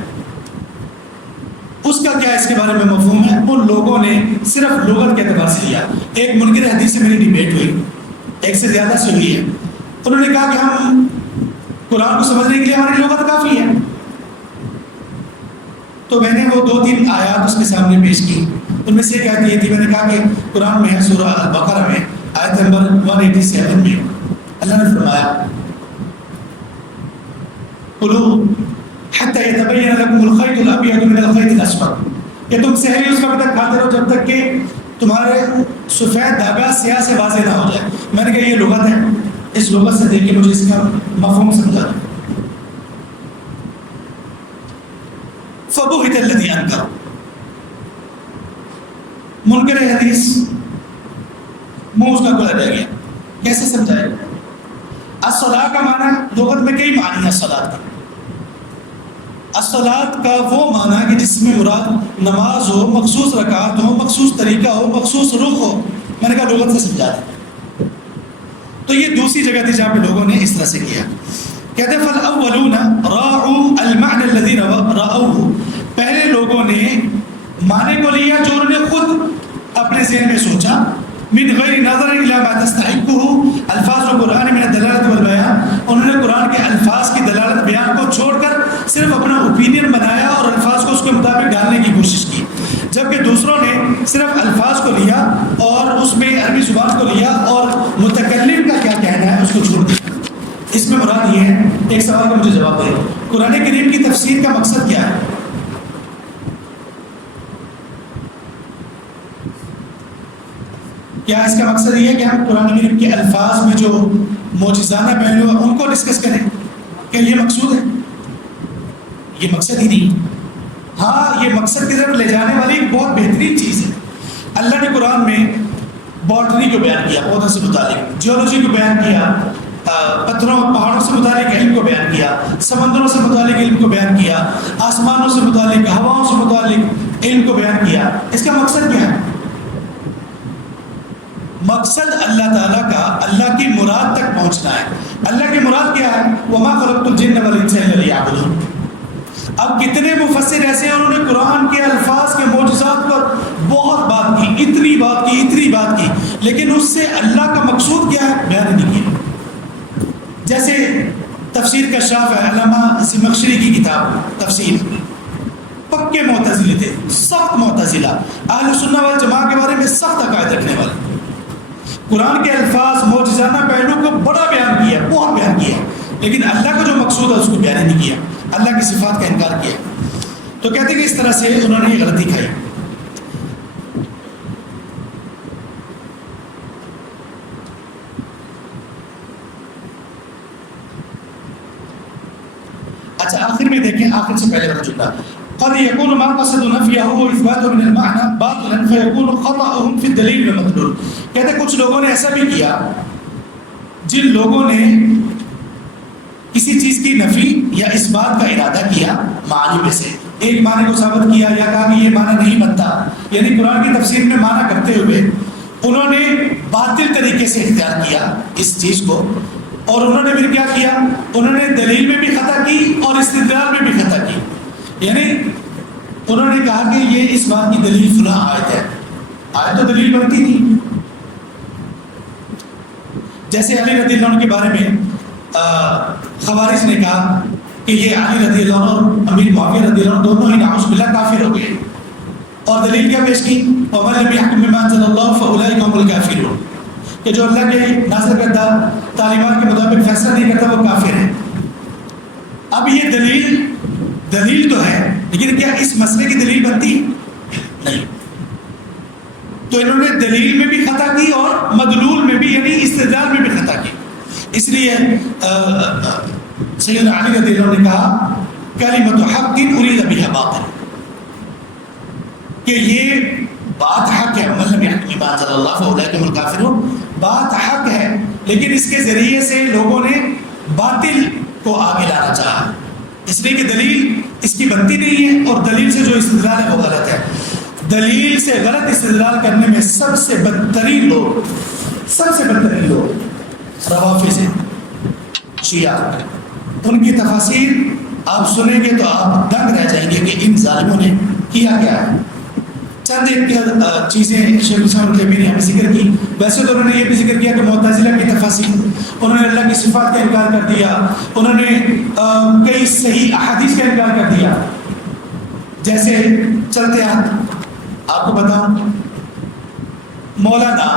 اس کا کیا اس کے بارے میں مفہوم ہے. ان لوگوں نے صرف لغت کے اعتبار سے لیا. ایک منکر حدیث سے میری ڈیبیٹ ہوئی، ایک سے زیادہ سے ہوئی ہے. انہوں نے کہا کہ ہم قرآن کو سمجھنے کے لیے ہماری لغت کافی ہے. تو میں نے وہ 2-3 آیات اس کے سامنے پیش کی. ان میں سے ایک آیت یہ تھی، میں نے کہا کہ قرآن میں ہے سورہ البقرہ میں آیت نمبر 187 میں اللہ نے فرمایا قُلُوا حَتَّى يَتَبَيَّنَ لَكُمُ الْخَيْطُ الْأَبْيَضُ مِنَ الْخَيْطِ الْأَسْوَدِ، کہ تم سحری اس وقت تک کھاتے رہو جب تک کہ تمہارے سفید دھاگا سیاہ سے واضح نہ ہو جائے. میں نے کہا یہ لغت ہے، اس لغت سے دیکھ کے مجھے اس کا مفہوم سمجھا دو. فَبُهِتَ الَّذِي أَنكَرَ، منکر حدیث منہ اس کا کھلا رہ گیا. کیسے سمجھائے؟ الصلاۃ کا معنی لغت میں کئی معنی ہیں. الصلاۃ کا، الصلاۃ کا وہ معنی کہ جس میں مراد نماز ہو، مخصوص رکعات ہو، مخصوص طریقہ ہو، مخصوص رخ ہو. میں نے کہا لغت سے سمجھا دیں. تو یہ دوسری جگہ تھی جہاں پہ لوگوں نے اس طرح سے کیا. کہتے ہیں فالاولون راعوا المعنى الذي راوه، پہلے لوگوں نے معنی کو لیا جو انہوں نے خود اپنے ذہن میں سوچا. من غیر نظر الى ما تستحقه الفاظ القرآن من الدلالة والبیان، انہوں نے قرآن کے الفاظ کی دلالت بیان کو چھوڑ کر صرف اپنا اوپینین بنایا اور الفاظ کو اس کے مطابق ڈالنے کی کوشش کی. جبکہ دوسروں نے صرف الفاظ کو لیا اور اس میں عربی زبان کو لیا اور متکلم کا کیا کہنا ہے اس کو چھوڑ دیا. اس میں مراد یہ ہے، ایک سوال کا مجھے جواب دے. قرآن کریم کی تفسیر کا مقصد کیا ہے؟ کیا اس کا مقصد یہ ہے کہ ہم قرآن کریم کے الفاظ میں جو معجزانہ پہلو ہیں ان کو ڈسکس کریں؟ کہ یہ مقصود ہے؟ یہ مقصد ہی نہیں. ہاں یہ مقصد کی طرف لے جانے والی ایک بہت بہترین چیز ہے. اللہ نے قرآن میں باٹنی کو بیان کیا، پودوں سے متعلق، جیولوجی کو بیان کیا، پتھروں پہاڑوں سے متعلق علم کو بیان کیا، سمندروں سے متعلق علم کو بیان کیا، آسمانوں سے متعلق، ہواؤں سے متعلق علم کو بیان کیا. اس کا مقصد کیا ہے؟ مقصد اللہ تعالیٰ کا اللہ کی مراد تک پہنچنا ہے. اللہ کی مراد کیا ہے؟ وَمَا خَلَقْتُ الْجِنَّ وَالْإِنسَ إِلَّا لِيَعْبُدُونِ. اب کتنے مفسر ایسے ہیں انہوں نے قرآن کے الفاظ کے معجزات پر بہت بات کی، اتنی بات کی، لیکن اس سے اللہ کا مقصود کیا ہے بیان نہیں کیا. جیسے تفسیر کشاف ہے، علامہ زمخشری کی کتاب تفسیر، پکے معتزلے تھے، سخت معتزلہ، اہل سنہ والجماعہ کے بارے میں سخت عقائد رکھنے والے. قرآن کے الفاظ معجزانہ پہلو کو بڑا بیان کیا، بہت بیان کیا، لیکن اللہ کا جو مقصود ہے اس کو بیان نہیں کیا، اللہ کی صفات کا انکار کیا. تو کہتے ہیں کہ اس طرح سے انہوں نے یہ غلطی کھائی. اچھا آخر میں دیکھیں، آخر سے پہلے والا جملہ، قد يكون ما قصد نفيه واثباته من المعنى باطلا فيكون خطأهم في الدليل والمدلول. کہتے ہیں کچھ لوگوں نے ایسا بھی کیا، جن لوگوں نے کسی چیز کی نفی یا اس بات کا ارادہ کیا معنی میں سے، ایک معنی کو ثابت کیا یا کہا کہ یہ معنی نہیں بنتا، یعنی قرآن کی تفسیر میں معنی کرتے ہوئے انہوں نے باطل طریقے سے اختیار کیا اس چیز کو، اور انہوں نے پھر کیا کیا، انہوں نے دلیل میں بھی خطا کی اور استدلال میں بھی خطا کی. یعنی انہوں نے کہا کہ یہ اس بات کی دلیل فلاں آیت ہے. آیت تو دلیل بنتی نہیں. جیسے علی رضی اللہ عنہ کے بارے میں خوارج نے کہا کہ یہ علی رضی اللہ عنہ اور امیر معاویہ رضی اللہ عنہ دونوں ہی نعوذ باللہ کافر ہو گئے. اور دلیل کیا پیش کی؟ وَمَن لَمْ يَحْكُم بِمَا أَنزَلَ اللَّهُ فَأُولَٰئِكَ هُمُ الْكَافِرُونَ، کہ جو اللہ کے نازل کردہ تعلیمات کے مطابق فیصلہ نہیں کرتا وہ کافر ہے. اب یہ دلیل تو ہے، لیکن کیا اس مسئلے کی دلیل بنتی؟ نہیں. تو انہوں نے دلیل میں بھی خطا کی اور مدلول میں بھی، یعنی استدلال میں بھی خطا کی. اس لیے سیدنا علی رضی اللہ عنہ نے کہا کلمۃ حق ارید بها باطل، کہ یہ بات حق ہے. من لم يحكم بما انزل الله فاولئك هم الكافرون، بات حق ہے، لیکن اس کے ذریعے سے لوگوں نے باطل کو آگے لانا چاہا، اس لیے کہ دلیل اس کی بنتی نہیں ہے، اور دلیل سے جو استدلال ہے وہ غلط ہے. دلیل سے غلط استدلال کرنے میں سب سے بدترین لوگ روافض ہیں، شیعہ. ان کی تفاسیر آپ سنیں گے تو آپ دنگ رہ جائیں گے کہ ان ظالموں نے کیا کیا ہے. چند ایک چیزیں شیخ الاسلام ابن تیمیہ نے ہمیں ذکر کی. ویسے تو انہوں نے یہ بھی ذکر کیا کہ معتزلہ کی تفاسیر، انہوں نے اللہ کی صفات کا انکار کر دیا، انہوں نے کئی صحیح احادیث کا انکار کر دیا. جیسے چلتے ہاتھ آپ کو بتاؤں، مولانا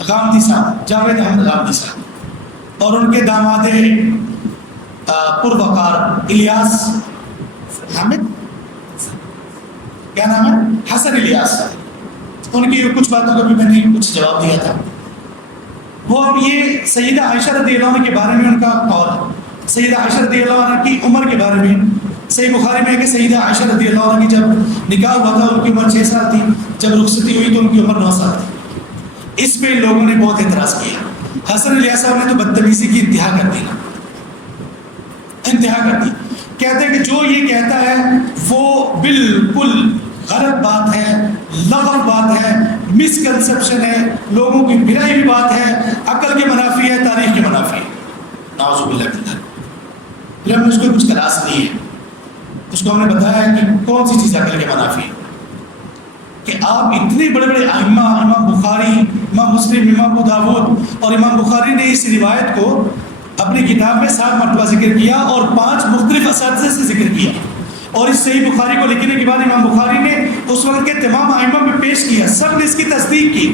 غامدی صاحب، جاوید احمد غامدی صاحب، اور ان کے داماد پروقار الیاس حامد، کیا نام ہے، حسن الیاس صاحب، ان کی کچھ باتوں کا بھی میں نے کچھ جواب دیا تھا. وہ اب یہ سیدہ عائشہ رضی اللہ عنہ کے بارے میں ان کا قول ہے. سیدہ عائشہ رضی اللہ عنہ کی عمر کے بارے میں صحیح بخاری میں ہے کہ سیدہ عائشہ رضی اللہ عنہ کی جب نکاح ہوا تھا ان کی عمر 6 سال تھی، جب رخصتی ہوئی تو ان کی عمر 9 سال تھی. اس پہ لوگوں نے بہت اعتراض کیا. حسن الیاس صاحب نے تو بدتمیزی کی انتہا کر دی، کہتے ہیں کہ جو یہ کہتا ہے وہ بالکل غلط بات ہے، لغو بات ہے، مس کنسپشن ہے، لوگوں کی بھرائی ہوئی بات ہے، عقل کے منافی ہے، تاریخ کے منافی ہے. نعوذ باللہ من ذلک. پھر ہم نے اس کو کچھ کلاس لی ہے، اس کو ہم نے بتایا کہ کون سی چیز عقل کے منافی ہے. کہ آپ اتنے بڑے بڑے ائمہ، امام بخاری، امام مسلم، امام ابو داؤد، اور امام بخاری نے اس روایت کو اپنی کتاب میں 7 مرتبہ ذکر کیا اور 5 مختلف اساتذہ سے ذکر کیا. اور اس صحیح بخاری کو لکھنے کے بعد امام بخاری نے اس وقت کے تمام ائمہ میں پیش کیا، سب نے اس کی تصدیق کی.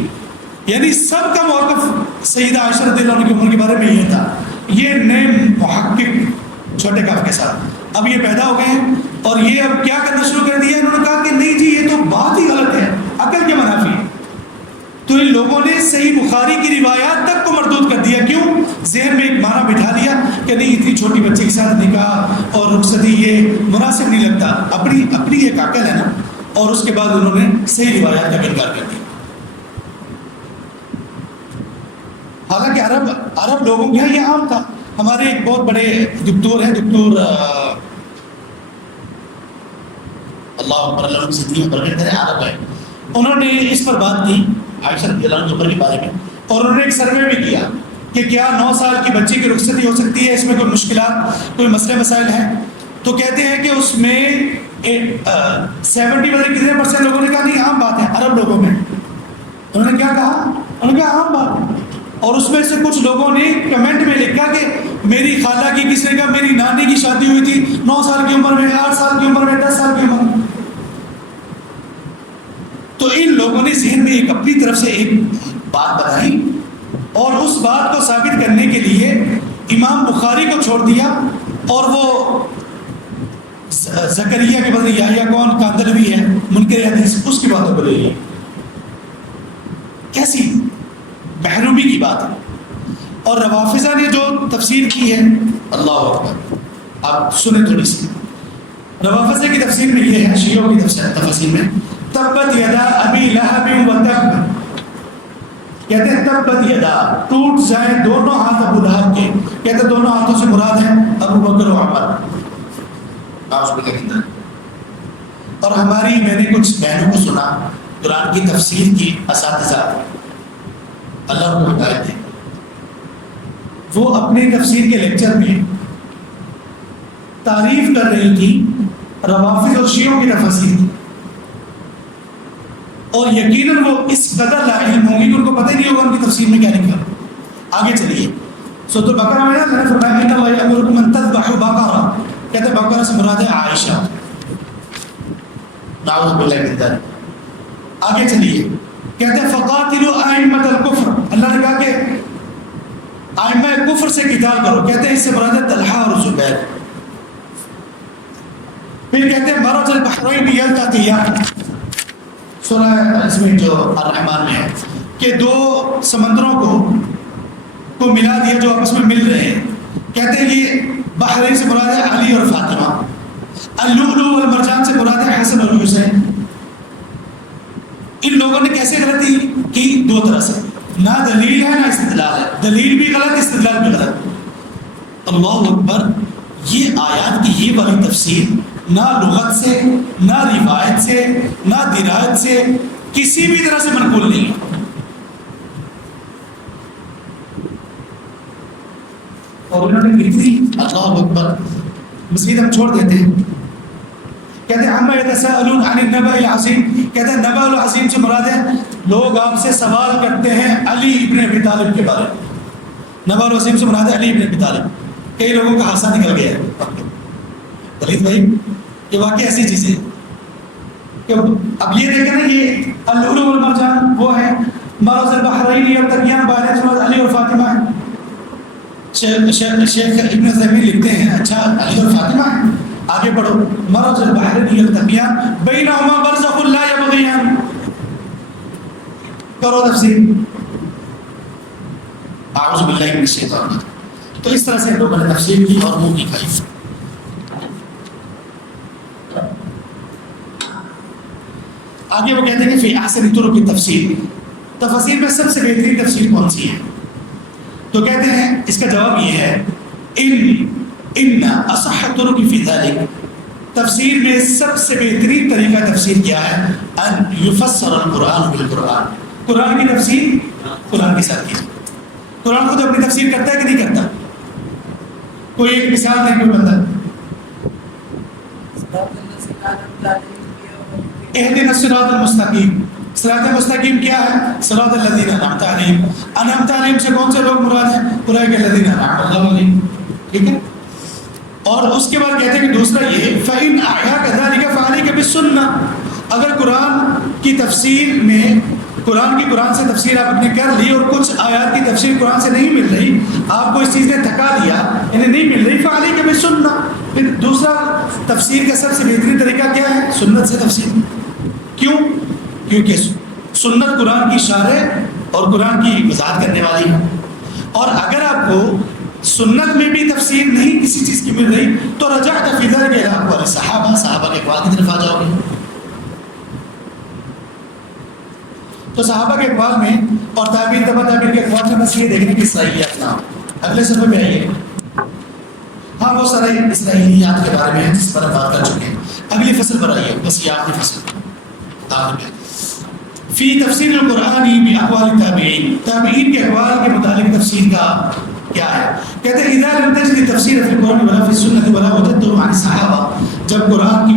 یعنی سب کا موقف سیدہ عائشہ رضی اللہ عنہ کی عمر کے بارے میں یہ تھا. یہ نئے محقق چھوٹے کاف کے ساتھ اب یہ پیدا ہو گئے ہیں، اور یہ اب کیا کرنا شروع کر دیا، انہوں نے کہا کہ نہیں جی یہ تو بات ہی غلط ہے، عقل کے منافی ہے. تو ان لوگوں نے صحیح بخاری کی روایات تک کو مردود کر دیا. کیوں؟ ذہن میں ایک معنی بٹھا لیا کہ نہیں اتنی چھوٹی بچے کے ساتھ نکاح اور رخصتی یہ مناسب نہیں لگتا. اپنی ایک عقل ہے نا. اور اس کے بعد انہوں نے صحیح روایات کا انکار کر دیا. حالانکہ عرب لوگوں کے یہاں یہ عام تھا. ہمارے ایک بہت بڑے دکتور ہیں، دکتور اللہ اکبر، اللہ سے برکت کرے، عرب ہے. انہوں نے اس پر بات کی عائشہ رضی اللہ عنہ کے بارے میں، اور انہوں نے ایک سروے بھی کیا کہ کیا 9 سال کی بچی کی رخصتی ہو سکتی ہے، اس میں کوئی مشکلات، کوئی مسئلے مسائل ہیں. تو کہتے ہیں کہ اس میں 70 کتنے % لوگوں نے کہا نہیں عام بات ہے. عرب لوگوں میں انہوں نے کیا کہا؟ انہوں نے کہا عام بات ہے. اور اس میں سے کچھ لوگوں نے کمنٹ میں لکھا کہ میری خالہ کی، کسی نے کہا میری نانی کی شادی ہوئی تھی 9 سال کی عمر میں، 8 سال کی عمر میں، 10 سال کی عمر میں. تو ان لوگوں نے ذہن میں ایک اپنی طرف سے ایک بات بنائی، اور اس بات کو ثابت کرنے کے لیے امام بخاری کو چھوڑ دیا، اور وہ زکریا کے بدلے یحییٰ کون کاندلوی ہے منکر حدیث، اس کی باتوں کو لے لی. کیسی محرومی کی بات ہے. اور روافضہ نے جو تفسیر کی ہے، اللہ اکبر، آپ سنیں تھوڑی سی. روافضہ کی تفسیر میں یہ ہے، شیعوں کی تفسیر میں تبت یدا ابی لہب و تب، کہتے ہیں تبت یدا، ٹوٹ جائیں دونوں ہاتھ ابو لہب کے. کہتے ہیں دونوں ہاتھوں سے مراد ہیں ابو بکر و عمر. اور ہماری میں نے کچھ بہنوں کو سنا قرآن کی تفسیر کی اساتذہ، اللہ کو ہدایت دے، وہ اپنے تفسیر کے لیکچر میں تعریف کر رہی تھی روافض اور شیعوں کی تفاسیر تھی، اور یقیناً وہ اس قدر لا علم ہوں گے کہ ان کو پتہ ہی نہیں ہوگا ان کی تفسیر میں کیا لکھا۔ آگے چلیے سورۃ البقرہ میں اللہ نے فرمایا ان اللہ یأمرکم ان تذبحوا بقرہ، کہتے ہیں بقرہ سے مراد ہے عائشہ، نعوذ باللہ من ذلک۔ آگے چلیے کہتے ہیں فقاتلوا ائمۃ الکفر، اللہ نے کہا کہ ائمہ کفر سے قتال کرو، کہتے ہیں اس سے مراد ہے طلحہ اور زبیر۔ پھر کہتے ہیں مرج البحرین یلتقیان، سورہ اس میں جو الرحمن میں ہے کہ دو سمندروں کو ملا دیا جو آپس میں مل رہے ہیں، کہتے ہیں یہ بحرین سے مراد ہے علی اور فاطمہ، اللؤلؤ والمرجان سے مراد ہے حسن اور حسین۔ ان لوگوں نے کیسے غلطی کی؟ دو طرح سے، نہ دلیل ہے نہ استدلال ہے، دلیل بھی غلط استدلال بھی غلط۔ اللہ اکبر، یہ آیات کی یہ والی تفسیر نہ لغت سے نہ روایت سے نہ درایت سے کسی بھی طرح سے منقول نہیں ہے۔ اور انہوں نے لکھی، اللہ اکبر، مزید ہم چھوڑ دیتے ہیں، کہتے ہیں عما یتساءلون عن النبأ العظیم، کہتے ہیں نبأ العظیم سے مراد ہے لوگ آپ سے سوال کرتے ہیں علی ابن ابی طالب کے بارے میں۔ نبأ العظیم سے مراد ہے علی ابن ابی طالب۔ کئی لوگوں کا حادثہ نکل گیا ہے دلیل بھائی، یہ واقعی ایسی چیز ہے کہ اب یہ دیکھیں نا، یہ اللؤلؤ والمرجان وہ ہے، مرج البحرین یلتقیان، بحرین سے مراد علی اور فاطمہ ہے۔ شیخ ابن عثیمین لکھتے ہیں اچھا علی اور فاطمہ ہے، آگے پڑھو، مرج البحرین یلتقیان بینہما برزخ لا یبغیان، کرو تفسیر، اعوذ باللہ من الشیطان الرجیم۔ تو اس طرح سے لوگوں نے تفسیر کی اور منہ کی کھائی۔ آگے وہ کہتے ہیں کہ فی احسن طرق التفسیر، تفسیر میں سب سے بہترین تفسیر کون سی ہے؟ تو کہتے ہیں اس کا جواب یہ ہے ان اصح طرق فی ذلک، تفسیر میں سب سے بہترین طریقہ تفسیر کیا ہے؟ ان یفسر القرآن بالقرآن، قرآن کی تفسیر قرآن کے ساتھ کی۔ قرآن خود اپنی تفسیر کرتا ہے کہ نہیں کرتا؟ کوئی ایک مثال دیں کوئی بندہ، اہدنا الصراط المستقیم، صراط مستقیم کیا ہے؟ صراط الذین انعمت علیہم، انعمت علیہم سے کون سے لوگ مراد ہیں؟ اولئک الذین انعم اللہ علیہم، ٹھیک ہے۔ اور اس کے بعد کہتے ہیں کہ دوسرا یہ فإن أحياك ذلك فعليك بالسنة، اگر قرآن کی تفسیر میں قرآن سے تفسیر آپ نے کر لی اور کچھ آیات کی تفسیر قرآن سے نہیں مل رہی، آپ کو اس چیز نے تھکا دیا، انہیں نہیں مل رہی، فعليك بالسنة، پھر دوسرا تفسیر کا سب سے بہترین طریقہ کیا ہے؟ سنت سے تفسیر۔ کیوں؟ کیونکہ سنت قرآن کی شارح اور قرآن کی وضاحت کرنے والی ہے، اور اگر آپ کو سنت میں بھی تفسیر نہیں کسی چیز کی مل رہی تو رجعت فی ذلک الی اقوال صحابہ کے اقوال کی طرف آ جاؤ گے۔ تو صحابہ کے اقوال میں اور تابعین تبع تابعین کے اقوال میں بس یہ دیکھنے کی اسرائیلیات نہ ہو۔ اگلے صفحے میں آئیے، ہاں وہ سارے اسرائیلیات کے بارے میں ہے جس پر ہم بات کر چکے ہیں۔ اگلی فصل پر آئیے، بس یہ آخری فصل آخر میں، فی تفسیر القرآن باقوال التابعین، تابعین کے اقوال کے متعلق تفسیر کا کیا ہے؟ کہتے ہیں اذا لم تجد تفسیر فی القرآن ولا فی السنة ولا وجدته عن الصحابہ، جب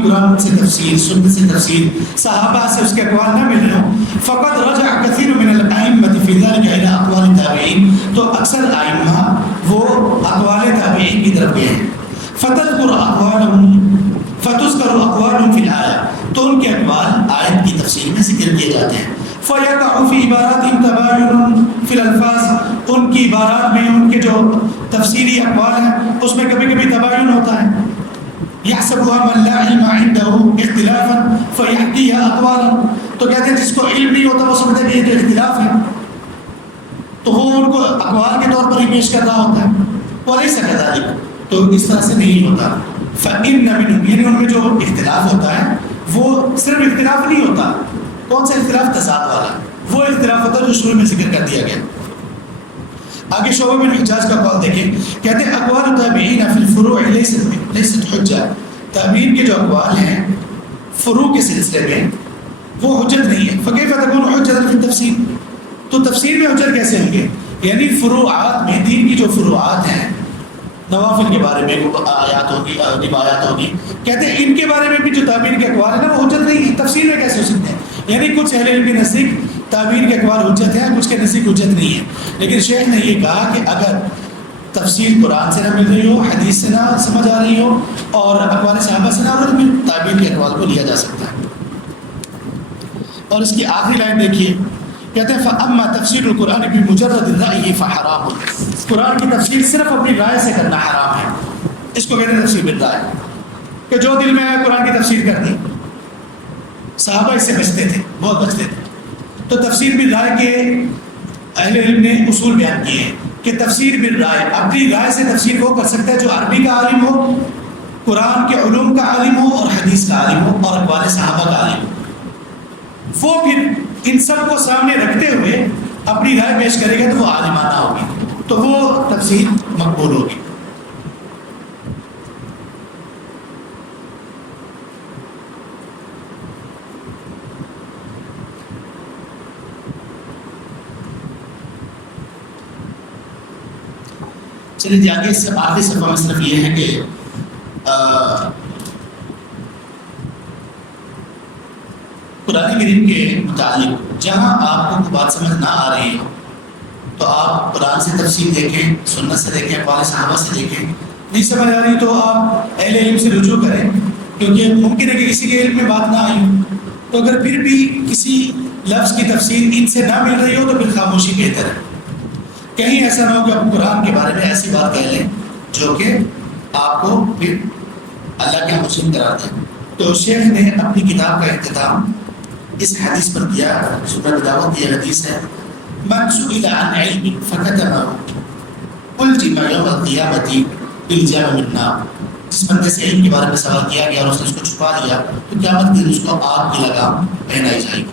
قرآن سے تفسیر، سنت سے تفسیر، صحابہ سے اس کے اقوال نہ مل رہے ہوں، فقد رجع کثیر من الائمة فی ذلک الی اقوال التابعین، تو اکثر ائمہ وہ اقوال تابعین کی طرف گئے ہیں، فتذکر اقوالهم فی الآیہ، تو ان کے اقوال آیت کی تفسیر میں ذکر کیے جاتے ہیں، فَيَقَعُ فِي عِبَارَاتِهِمْ تَبَايُنٌ فِي الْأَلْفَاظِ، ان کی عبارات میں ان کے جو تفسیری اقوال ہیں اس میں کبھی کبھی تباین ہوتا ہے، يَحْسَبُهَا مَنْ لَا عِلْمَ عِنْدَهُ اخْتِلَافًا فَيَحْكِيهَا أَقْوَالًا، تو کہتے ہیں جس کو علم نہیں ہوتا وہ سمجھتا ہے کہ یہ جو اختلاف ہے تو وہ ان کو اقوال کے طور پر ہی پیش کر رہا ہوتا ہے، وَلَيْسَ كَذَلِكَ، تو اس طرح سے نہیں ہوتا، فَإِنَّ مِنْهُمْ، یعنی ان میں جو اختلاف ہوتا ہے وہ صرف اختلاف نہیں ہوتا، کون سا اختلاف؟ تضاد والا، وہ اختلاف ہوتا ہے جو شروع میں ذکر کر دیا گیا۔ آگے شعبہ بن حجاج کا قول دیکھیں، کہتے ہیں اقوال التابعین فی الفروع لیست حجہ، تابعین کے جو اقوال ہیں فروع کے سلسلے میں وہ حجت نہیں ہے، فکیف تکون حجۃ فی التفسیر، تو تفسیر میں حجت کیسے ہوں گے؟ یعنی فروعات میں، دین کی جو فروعات ہیں نوافل کے بارے میں آیات ہوگی، روایات ہوگی، کہتے ہیں ان کے بارے میں بھی جو تعبیر کے اقوال ہیں نا وہ حجت نہیں، تفسیر میں کیسے ہو سکتے ہیں؟ یعنی کچھ اہل علم کے نزدیک تعبیر کے اقوال حجت ہیں، کچھ کے نزدیک حجت نہیں ہے. لیکن شیخ نے یہ کہا کہ اگر تفسیر قرآن سے نہ مل رہی ہو، حدیث سے نہ سمجھ آ رہی ہو اور اقوال صحابہ سے نہ ہو رہی، تو تعبیر کے اقوال کو لیا جا سکتا ہے. اور اس کی آخری لائن دیکھیے، کہتے ہیں فَأَمَّا تَفْسِيرُ الْقُرْآنِ بِمُجَرَّدِ الرَّأْيِ فَحَرَامٌ. قرآن کی تفسیر صرف اپنی رائے سے کرنا حرام ہے. اس کو کہتے ہیں تفسیر بالرائے، کہ جو دل میں آیا قرآن کی تفسیر کر دی. صحابہ اس سے بچتے تھے، بہت بچتے تھے. تو تفسیر بالرائے کے اہل علم نے اصول بیان کیے ہیں کہ تفسیر بالرائے، اپنی رائے سے تفسیر وہ کر سکتا ہے جو عربی کا عالم ہو، قرآن کے علوم کا عالم ہو اور حدیث کا عالم ہو اور اقوال صحابہ کا عالم ہو. وہ پھر ان سب کو سامنے رکھتے ہوئے اپنی رائے پیش کرے گا تو وہ عالمانہ ہوگی، تو وہ تفسیر مقبول ہوگی. چلیے آگے آخری صفحہ میں صرف یہ ہے کہ قرآن کریم کے متعلق جہاں آپ کو کوئی بات سمجھ نہ آ رہی ہو تو آپ قرآن سے تفسیر دیکھیں، سنت سے دیکھیں، اقوال صحابہ سے دیکھیں. نہیں سمجھ آ رہی تو آپ اہل علم سے رجوع کریں، کیونکہ ممکن ہے کہ کسی کے علم میں بات نہ آئی ہو. تو اگر پھر بھی کسی لفظ کی تفسیر ان سے نہ مل رہی ہو تو پھر خاموشی بہتر ہے. کہیں ایسا نہ ہو کہ آپ قرآن کے بارے میں ایسی بات کہہ لیں جو کہ آپ کو پھر اللہ کے مجرم قرار دیں. تو شیخ نے اپنی کتاب کا اختتام اس حدیث پر کیا. سنن دعوت کی حدیث ہے، من سئل عن علم فكتمه الزم يوم القيامة بالجام من نار. جس بندے سے علم کے بارے میں سوال کیا گیا اور اس نے اس کو چھپا لیا تو قیامت کے دن اس کو آگ کی لگام پہنائی جائے گی.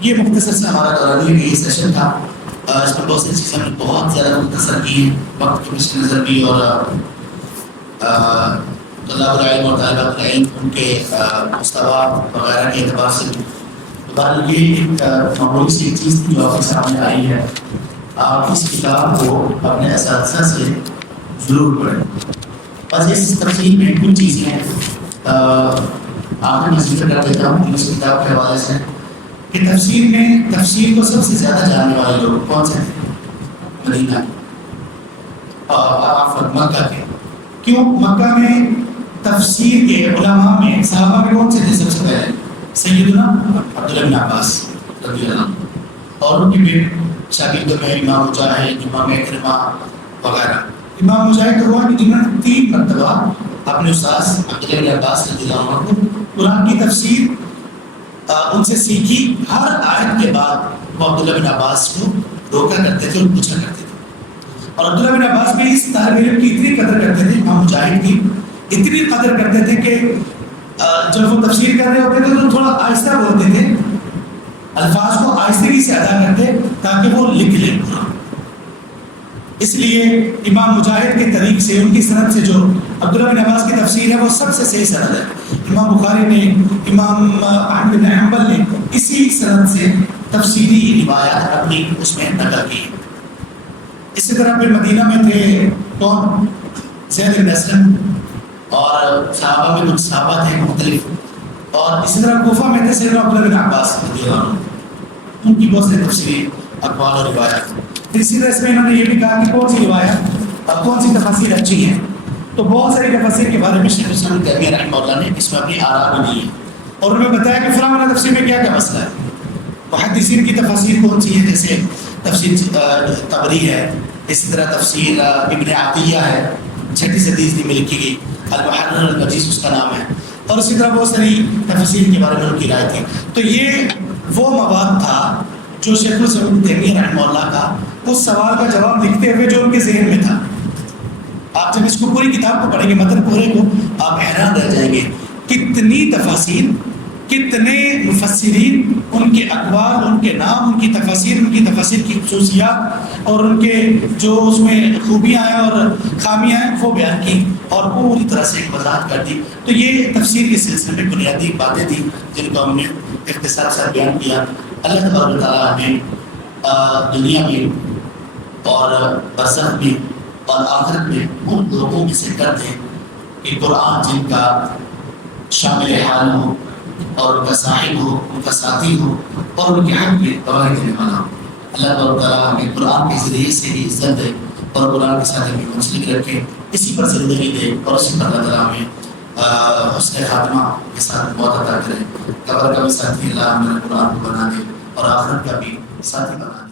یہ مختصر سے ہمارا دورانی یہ سیشن تھا. اس میں بہت سی چیزیں ہم نے بہت زیادہ مختصر کی ہیں، وقت کے پیش نظر بھی اور طلاب العلم اور طالبات العلم ان کے مستویٰ وغیرہ کے اعتبار سے. یہ ایک معمولی سی چیز تھی جو آپ کے سامنے آئی ہے. آپ اس کتاب کو اپنے اساتذہ سے ضرور پڑھیں. بس اس تفصیل میں کچھ چیزیں ہیں آپ میں ذکر کر دیتا ہوں اس کتاب کے حوالے سے کہ تفسیر میں تفسیر کو سب سے زیادہ جاننے والے لوگ کون سے تھے؟ مدینہ اور مکہ کے. کیوں مکہ میں تفسیر کے علماء میں صحابہ میں کون سے تھے؟ سب سے پہلے سیدنا عبداللہ بن عباس رضی اللہ عنہ، اور ان کی بھی شاگردوں میں امام مجاہد، امام اکرمہ وغیرہ. امام مجاہد تو ہوا کہ جنہوں نے 3 مرتبہ اپنے استاذ عبداللہ بن عباس رضی اللہ عنہ کو قرآن کی تفسیر ان سے سیکھی. ہر آیت کے بعد وہ عبداللہ بن عباس کو روکا کرتے تھے اور پوچھا کرتے تھے. اور عبداللہ بن عباس بھی اس طالب علم کی اتنی قدر کرتے تھے، امام مجاہد کی اتنی قدر کرتے تھے کہ جب وہ تفسیر کر رہے ہوتے تھے تو تھوڑا آہستہ بولتے تھے، الفاظ کو آہستگی سے ادا کرتے تاکہ وہ لکھ لیں. اس لیے امام مجاہد کے طریق سے، ان کی سند سے جو عبداللہ بن عباس کی تفسیر ہے وہ سب سے صحیح سند ہے. امام بخاری نے، امام احمد بن حنبل نے اسی سند سے تفسیری روایات اپنی اس میں نقل کی. اسی طرح پھر مدینہ میں تھے کون؟ زید بن اسلم، اور صحابہ میں کچھ صحابہ تھے مختلف، اور اسی طرح کوفہ میں تھے سیدنا عبداللہ بن عباس رضی اللہ عنہ، ان کی بہت سی تفسیری اقوال اور روایات. اسی طرح اس میں انہوں نے یہ بھی کہا کہ کون سی روایت اور کون سی تفاسیر اچھی ہیں. تو بہت ساری تفاسیر کے بارے میں شیخ الاسلام ابن تیمیہ رحمہ اللہ نے اس میں اپنی آراء بھی دی ہے اور انہوں نے بتایا کہ فلاں تفسیر میں کیا کیا مسئلہ ہے. محدثین کی تفاسیر کون سی ہے؟ جیسے تفسیر طبری ہے، اسی طرح تفسیر ابن عطیہ ہے، 6 صدی عیسوی میں لکھی گئی، المحرر المجیز اس کا نام ہے، اور اسی طرح بہت ساری تفسیر کے بارے میں ان کی رائے تھی. تو یہ وہ مواد تھا جو شیخ الاسلام ابن تیمیہ رحمہ اللہ کا اس سوال کا جواب لکھتے ہوئے جو ان کے ذہن میں تھا. آپ جب اس کو پوری کتاب کو پڑھیں گے، متن پورے کو، آپ حیران رہ جائیں گے کتنی تفاسیر، کتنے مفسرین، ان کے اقوال، ان کے نام، ان کی تفاسیر کی خصوصیات اور ان کے جو اس میں خوبیاں ہیں اور خامیاں ہیں وہ بیان کی اور پوری طرح سے ایک وضاحت کر دی. تو یہ تفسیر کے سلسلے میں بنیادی باتیں تھیں جن کو ہم نے اختصار سے بیان کیا. اللہ تبارک و تعالیٰ ہمیں دنیا میں اور برزخ میں اور آخرت میں ان لوگوں میں سے کر دے کہ قرآن جن کا شامل حال ہو اور ان کا صاحب ہو، ان کا ساتھی ہو اور ان کے حق میں گواہی دینے والا ہو۔ اللہ تعالیٰ ہمیں قرآن کے ذریعے سے ہی عزت دے اور قرآن کے ساتھ ہمیں منسلک رکھے، اسی پر زندگی دے اور اسی پر اللہ تعالیٰ ہمیں حسن خاتمہ کے ساتھ موت عطا کرے۔ قبر کا بھی ساتھی اللہ ہمیں قرآن کو بنا دے اور آخرت کا بھی ساتھی بنا دے۔